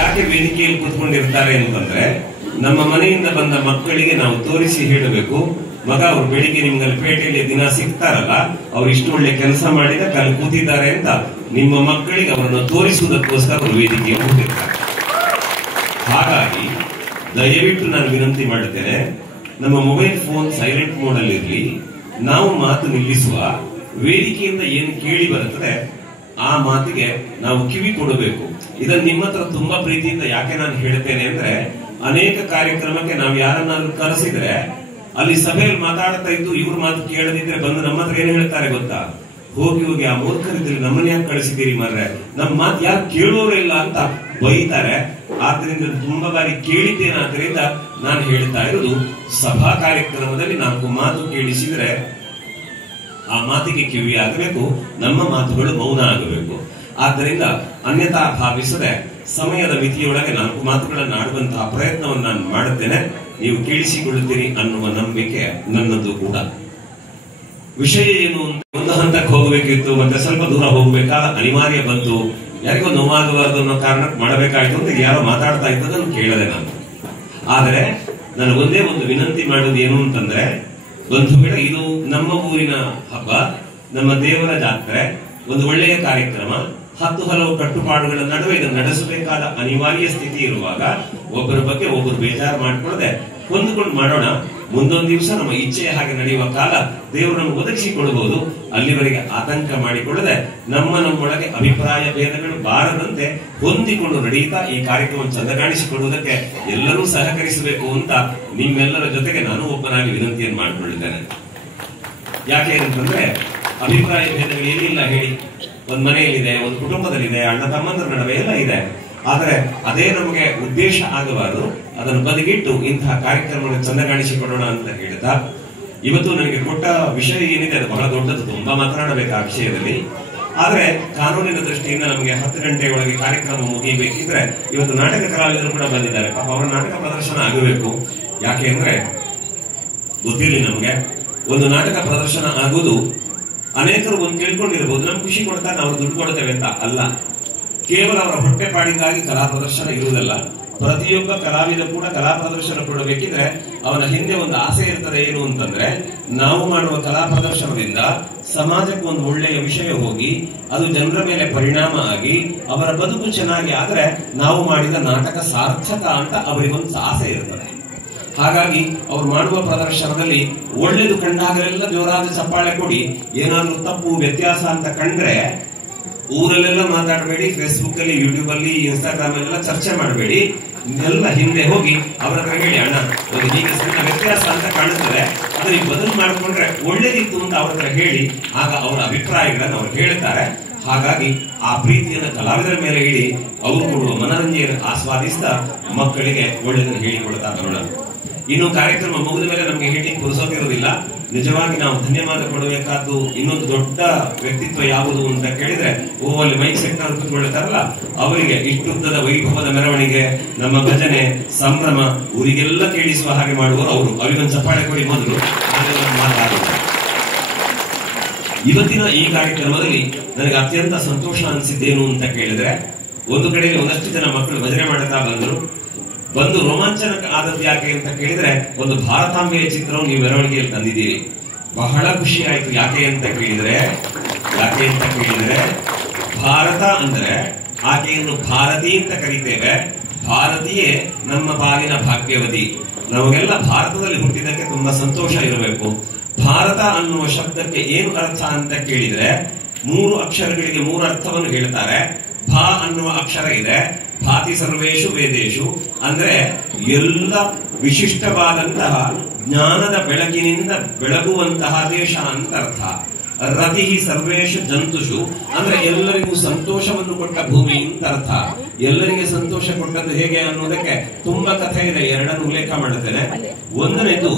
ಯಾಕೆ ವೇದಿಕೆಯಲ್ಲಿ ಕೂತ್ಕೊಂಡಿರ್ತಾರೆ ಅಂತಂದ್ರೆ, ನಮ್ಮ ಮನೆಯಿಂದ ಬಂದ ಮಕ್ಕಳಿಗೆ ನಾವು ತೋರಿಸಿ ಹೇಳಬೇಕು, ಮಗ ಅವ್ರು ಬೆಳಿಗ್ಗೆ ನಿಮ್ಗಲ್ಲಿ ಪೇಟೆಯಲ್ಲಿ ದಿನ ಸಿಗ್ತಾರಲ್ಲ, ಅವ್ರು ಇಷ್ಟು ಒಳ್ಳೆ ಕೆಲಸ ಮಾಡಿದ ಕಲ್ ಕೂತಿದ್ದಾರೆ ಅಂತ ನಿಮ್ಮ ಮಕ್ಕಳಿಗೆ ಅವರನ್ನು ತೋರಿಸುವುದಕ್ಕೋಸ್ಕರ ಅವರು ವೇದಿಕೆಯಲ್ಲಿ ಕೂತಿರ್ತಾರೆ. ಹಾಗಾಗಿ ದಯವಿಟ್ಟು ನಾನು ವಿನಂತಿ ಮಾಡುತ್ತೇನೆ, ನಮ್ಮ ಮೊಬೈಲ್ ಫೋನ್ ಸೈಲೆಂಟ್ ಮೋಡ್ ಅಲ್ಲಿ ಇರಲಿ, ನಾವು ಮಾತು ನಿಲ್ಲಿಸುವ, ವೇದಿಕೆಯಿಂದ ಏನು ಕೇಳಿ ಬರುತ್ತದೆ ಆ ಮಾತಿಗೆ ನಾವು ಕಿವಿ ಕೊಡಬೇಕು. ಇದನ್ನು ನಿಮ್ಮ ಹತ್ರ ತುಂಬಾ ಪ್ರೀತಿಯಿಂದ ಯಾಕೆ ನಾನು ಹೇಳ್ತೇನೆ ಅಂದ್ರೆ, ಅನೇಕ ಕಾರ್ಯಕ್ರಮಕ್ಕೆ ನಾವು ಯಾರನ್ನಾದ್ರೂ ಕರೆಸಿದ್ರೆ ಅಲ್ಲಿ ಸಭೆಯಲ್ಲಿ ಮಾತಾಡ್ತಾ ಇದ್ದು ಇವ್ರ ಮಾತು ಕೇಳದಿದ್ರೆ ಬಂದು ನಮ್ಮ ಹತ್ರ ಏನ್ ಹೇಳ್ತಾರೆ ಗೊತ್ತಾ, ಹೋಗಿ ಹೋಗಿ ಆ ಮೂರ್ಖರಿದ್ದಲ್ಲಿ ನಮ್ಮನ್ನ ಯಾಕೆ ಕಳಿಸಿದ್ದೀರಿ ಮಾರ್ರೆ, ನಮ್ಮ ಮಾತು ಯಾರು ಕೇಳೋರೇ ಇಲ್ಲ ಅಂತ ಬೈತಾರೆ. ಆದ್ರಿಂದ ತುಂಬಾ ಬಾರಿ ಕೇಳಿದ್ದೇನೆ. ಆದ್ರಿಂದ ನಾನು ಹೇಳ್ತಾ ಇರೋದು, ಸಭಾ ಕಾರ್ಯಕ್ರಮದಲ್ಲಿ 4 ಮಾತು ಕೇಳಿಸಿದ್ರೆ ಆ ಮಾತಿಗೆ ಕಿವಿ ಆಗಬೇಕು, ನಮ್ಮ ಮಾತುಗಳು ಮೌನ ಆಗಬೇಕು. ಆದ್ದರಿಂದ ಅನ್ಯತಾ ಭಾವಿಸದೆ ಸಮಯದ ಮಿತಿಯೊಳಗೆ 4 ಮಾತುಗಳನ್ನು ಆಡುವಂತಹ ಪ್ರಯತ್ನವನ್ನು ನಾನು ಮಾಡುತ್ತೇನೆ. ನೀವು ಕೇಳಿಸಿಕೊಳ್ಳುತ್ತೀರಿ ಅನ್ನುವ ನಂಬಿಕೆ ನನ್ನದು ಕೂಡ. ವಿಷಯ ಏನು, ಒಂದು ಹಂತಕ್ಕೆ ಹೋಗಬೇಕಿತ್ತು, ಮತ್ತೆ ಸ್ವಲ್ಪ ದೂರ ಹೋಗಬೇಕಾದ ಅನಿವಾರ್ಯ ಬಂತು, ಯಾರಿಗೋ ನೋವಾಗಬಾರದು ಅನ್ನೋ ಕಾರಣಕ್ಕೆ ಮಾಡಬೇಕಾಯ್ತು ಅಂತ ಯಾರೋ ಮಾತಾಡ್ತಾ ಇದ್ದದನ್ನು ಕೇಳದೆ ನಾನು. ಆದರೆ ನಾನು ಒಂದೇ ಒಂದು ವಿನಂತಿ ಮಾಡೋದು ಏನು ಅಂತಂದ್ರೆ, ಬಂಧುಗಳ, ಇದು ನಮ್ಮ ಊರಿನ ಹಬ್ಬ, ನಮ್ಮ ದೇವರ ಜಾತ್ರೆ, ಒಂದು ಒಳ್ಳೆಯ ಕಾರ್ಯಕ್ರಮ. 10 ಹಲವು ಕಟ್ಟುಪಾಡುಗಳ ನಡುವೆ ಇದನ್ನು ನಡೆಸಬೇಕಾದ ಅನಿವಾರ್ಯ ಸ್ಥಿತಿ ಇರುವಾಗ ಒಬ್ಬರ ಬಗ್ಗೆ ಒಬ್ಬರು ಬೇಜಾರು ಮಾಡಿಕೊಳ್ಳದೆ ಹೊಂದಿಕೊಂಡು ಮಾಡೋಣ. ಮುಂದೊಂದು ದಿವಸ ನಮ್ಮ ಇಚ್ಛೆಯ ಹಾಗೆ ನಡೆಯುವ ಕಾಲ ದೇವರು ನಮಗೆ ಒದಗಿಸಿಕೊಡಬಹುದು. ಅಲ್ಲಿವರೆಗೆ ಆತಂಕ ಮಾಡಿಕೊಳ್ಳದೆ ನಮ್ಮೊಳಗೆ ಅಭಿಪ್ರಾಯ ಭೇದಗಳು ಬಾರದಂತೆ ಹೊಂದಿಕೊಂಡು ನಡೆಯುತ್ತಾ ಈ ಕಾರ್ಯಕ್ರಮ ಚಂದ ಕಾಣಿಸಿಕೊಳ್ಳುವುದಕ್ಕೆ ಎಲ್ಲರೂ ಸಹಕರಿಸಬೇಕು ಅಂತ ನಿಮ್ಮೆಲ್ಲರ ಜೊತೆಗೆ ನಾನು ಒಬ್ಬನಾಗಿ ವಿನಂತಿಯನ್ನು ಮಾಡಿಕೊಳ್ಳಿದ್ದೇನೆ. ಯಾಕೆ ಅಂತಂದ್ರೆ, ಅಭಿಪ್ರಾಯ ಭೇದಗಳು ಏನಿಲ್ಲ ಹೇಳಿ, ಒಂದು ಮನೆಯಲ್ಲಿದೆ, ಒಂದು ಕುಟುಂಬದಲ್ಲಿದೆ, ಅಣ್ಣ ತಮ್ಮಂದರ ನಡುವೆ ಎಲ್ಲ ಇದೆ. ಆದರೆ ಅದೇ ನಮಗೆ ಉದ್ದೇಶ ಆಗಬಾರದು. ಅದನ್ನು ಬದಿಗಿಟ್ಟು ಇಂತಹ ಕಾರ್ಯಕ್ರಮಗಳನ್ನು ಚಂದ ಕಾಣಿಸಿಕೊಡೋಣ ಅಂತ ಹೇಳ್ತಾ, ಇವತ್ತು ನನಗೆ ಕೊಟ್ಟ ವಿಷಯ ಏನಿದೆ ಅದು ಬಹಳ ದೊಡ್ಡದು, ತುಂಬಾ ಮಾತನಾಡಬೇಕು ಆ ವಿಷಯದಲ್ಲಿ. ಆದ್ರೆ ಕಾನೂನಿನ ದೃಷ್ಟಿಯಿಂದ ನಮಗೆ 10 ಗಂಟೆ ಒಳಗೆ ಕಾರ್ಯಕ್ರಮ ಮುಗಿಬೇಕಿದ್ರೆ ಇವತ್ತು ನಾಟಕ ಕಲಾವಿದರು ಕೂಡ ಬಂದಿದ್ದಾರೆ. ಪಾಪ ಅವರ ನಾಟಕ ಪ್ರದರ್ಶನ ಆಗಬೇಕು. ಯಾಕೆ ಅಂದ್ರೆ ಗೊತ್ತಿರಲಿ, ನಮಗೆ ಒಂದು ನಾಟಕ ಪ್ರದರ್ಶನ ಆಗುವುದು ಅನೇಕರು ಒಂದು ಕೇಳ್ಕೊಂಡಿರ್ಬೋದು, ನಮ್ಗೆ ಖುಷಿ ಕೊಡ್ತಾ ನಾವು ದುಡ್ಡು ಕೊಡ್ತೇವೆ ಅಂತ ಅಲ್ಲ. ಕೇವಲ ಅವರ ಹೊಟ್ಟೆಪಾಡಿಗಾಗಿ ಕಲಾ ಪ್ರದರ್ಶನ ಇರುವುದಲ್ಲ. ಪ್ರತಿಯೊಬ್ಬ ಕಲಾವಿದ ಕೂಡ ಕಲಾ ಪ್ರದರ್ಶನ ಕೊಡಬೇಕಿದ್ರೆ ಅವನ ಹಿಂದೆ ಒಂದು ಆಸೆ ಇರ್ತದೆ. ಏನು ಅಂತಂದ್ರೆ, ನಾವು ಮಾಡುವ ಕಲಾ ಪ್ರದರ್ಶನದಿಂದ ಸಮಾಜಕ್ಕೆ ಒಂದು ಒಳ್ಳೆಯ ವಿಷಯ ಹೋಗಿ ಅದು ಜನರ ಮೇಲೆ ಪರಿಣಾಮ ಆಗಿ ಅವರ ಬದುಕು ಚೆನ್ನಾಗಿ ಆದ್ರೆ ನಾವು ಮಾಡಿದ ನಾಟಕ ಸಾರ್ಥಕ ಅಂತ ಅವರಿಗೊಂದು ಆಸೆ ಇರ್ತದೆ. ಹಾಗಾಗಿ ಅವ್ರು ಮಾಡುವ ಪ್ರದರ್ಶನದಲ್ಲಿ ಒಳ್ಳೇದು ಕಂಡಾಗಲೆಲ್ಲ ಜೋರಾದ ಚಪ್ಪಾಳೆ ಕೊಡಿ. ಏನಾದ್ರೂ ತಪ್ಪು ವ್ಯತ್ಯಾಸ ಅಂತ ಕಂಡ್ರೆ ಊರಲ್ಲೆಲ್ಲ ಮಾತಾಡಬೇಡಿ, ಫೇಸ್ಬುಕ್ ಅಲ್ಲಿ, ಯೂಟ್ಯೂಬ್ ಅಲ್ಲಿ, ಇನ್ಸ್ಟಾಗ್ರಾಮ್ ಅಲ್ಲೆಲ್ಲ ಚರ್ಚೆ ಮಾಡಬೇಡಿ. ಎಲ್ಲ ಹಿಂದೆ ಹೋಗಿ ಅವರ ಹತ್ರ ಹೇಳಿ, ಅಣ್ಣ ಒಂದು ಹೀಗೆ ಸಣ್ಣ ವ್ಯತ್ಯಾಸ ಅಂತ ಕಾಣುತ್ತದೆ, ಅದನ್ನ ಬದಲು ಮಾಡಿಕೊಂಡ್ರೆ ಒಳ್ಳೇದಿತ್ತು ಅಂತ ಅವ್ರ ಹತ್ರ ಹೇಳಿ. ಆಗ ಅವರ ಅಭಿಪ್ರಾಯಗಳನ್ನು ಅವ್ರು ಹೇಳ್ತಾರೆ. ಹಾಗಾಗಿ ಆ ಪ್ರೀತಿಯನ್ನು ಕಲಾವಿದರ ಮೇಲೆ ಇಡಿ, ಅವರು ಕೊಡುವ ಮನರಂಜನೆಯನ್ನು ಆಸ್ವಾದಿಸ್ತಾ ಮಕ್ಕಳಿಗೆ ಒಳ್ಳೆದನ್ನು ಹೇಳಿಕೊಡ್ತಾ ಬರೋಣ. ಇನ್ನು ಕಾರ್ಯಕ್ರಮ ಮುಗಿದ ಮೇಲೆ ನಮಗೆ ಹೇಳಿ ಪುರುಸೋತಿರೋದಿಲ್ಲ. ನಿಜವಾಗಿ ನಾವು ಧನ್ಯವಾದ ಕೊಡಬೇಕಾದ್ದು ಇನ್ನೊಂದು ದೊಡ್ಡ ವ್ಯಕ್ತಿತ್ವ ಯಾವುದು ಅಂತ ಕೇಳಿದ್ರೆ, ಅಲ್ಲಿ ಮೈಕ್ ಸೆಟ್ ಕೂತ್ಕೊಳ್ತಾರಲ್ಲ, ಅವರಿಗೆ ಇಷ್ಟುದ್ದದ ವೈಭವದ ಮೆರವಣಿಗೆ, ನಮ್ಮ ಭಜನೆ, ಸಂಭ್ರಮ ಊರಿಗೆಲ್ಲ ಕೇಳಿಸುವ ಹಾಗೆ ಮಾಡುವವರು ಅವರು. ಅವರಿಗೊಂದು ಚಪ್ಪಾಳೆ ಕೊಡಿ ಮೊದಲು, ಮಾತಾಡುತ್ತಾರೆ. ಇವತ್ತಿನ ಈ ಕಾರ್ಯಕ್ರಮದಲ್ಲಿ ನನಗೆ ಅತ್ಯಂತ ಸಂತೋಷ ಅನಿಸಿದ್ದೇನು ಅಂತ ಕೇಳಿದ್ರೆ, ಒಂದು ಕಡೆಯಲ್ಲಿ ಒಂದಷ್ಟು ಜನ ಮಕ್ಕಳು ಭಜನೆ ಮಾಡುತ್ತಾ ಬಂದು ರೋಮಾಂಚನಕ ಆದದ್ದು ಯಾಕೆ ಅಂತ ಕೇಳಿದ್ರೆ, ಒಂದು ಭಾರತಾಂಬೆಯ ಚಿತ್ರವನ್ನು ನೀವು ಮೆರವಣಿಗೆಯಲ್ಲಿ ತಂದಿದ್ದೀರಿ. ಬಹಳ ಖುಷಿ ಆಯ್ತು. ಯಾಕೆ ಅಂತ ಕೇಳಿದ್ರೆ ಭಾರತ ಅಂದ್ರೆ ಆಕೆಯನ್ನು ಭಾರತಿ ಅಂತ ಕರೀತೇವೆ. ಭಾರತೀಯೇ ನಮ್ಮ ಪಾಲಿನ ಭಾಗ್ಯವತಿ. ನಮಗೆಲ್ಲ ಭಾರತದಲ್ಲಿ ಹುಟ್ಟಿದ್ದಕ್ಕೆ ತುಂಬಾ ಸಂತೋಷ ಇರಬೇಕು. ಭಾರತ ಅನ್ನುವ ಶಬ್ದಕ್ಕೆ ಏನು ಅರ್ಥ ಅಂತ ಕೇಳಿದ್ರೆ, 3 ಅಕ್ಷರಗಳಿಗೆ 3 ಅರ್ಥವನ್ನು ಹೇಳ್ತಾರೆ. ಭಾ ಅನ್ನುವ ಅಕ್ಷರ ಇದೆ, ಭಾತಿ ಸರ್ವೇಶು ವೇದೇಶು ಅಂದ್ರೆ ಎಲ್ಲ ವಿಶಿಷ್ಟವಾದಂತಹ ಜ್ಞಾನದ ಬೆಳಕಿನಿಂದ ಬೆಳಗುವಂತಹ ದೇಶ ಅಂತ ಅರ್ಥ. ರತಿ ಸರ್ವೇಶು ಜಂತುಷು ಅಂದ್ರೆ ಎಲ್ಲರಿಗೂ ಸಂತೋಷವನ್ನು ಕೊಟ್ಟ ಭೂಮಿ ಅಂತ ಅರ್ಥ. ಎಲ್ಲರಿಗೆ ಸಂತೋಷ ಕೊಟ್ಟದ್ದು ಹೇಗೆ ಅನ್ನೋದಕ್ಕೆ ತುಂಬಾ ಕಥೆ ಇದೆ, ಎರಡನ್ನು ಉಲ್ಲೇಖ ಮಾಡುತ್ತೇನೆ. ಒಂದನೇದು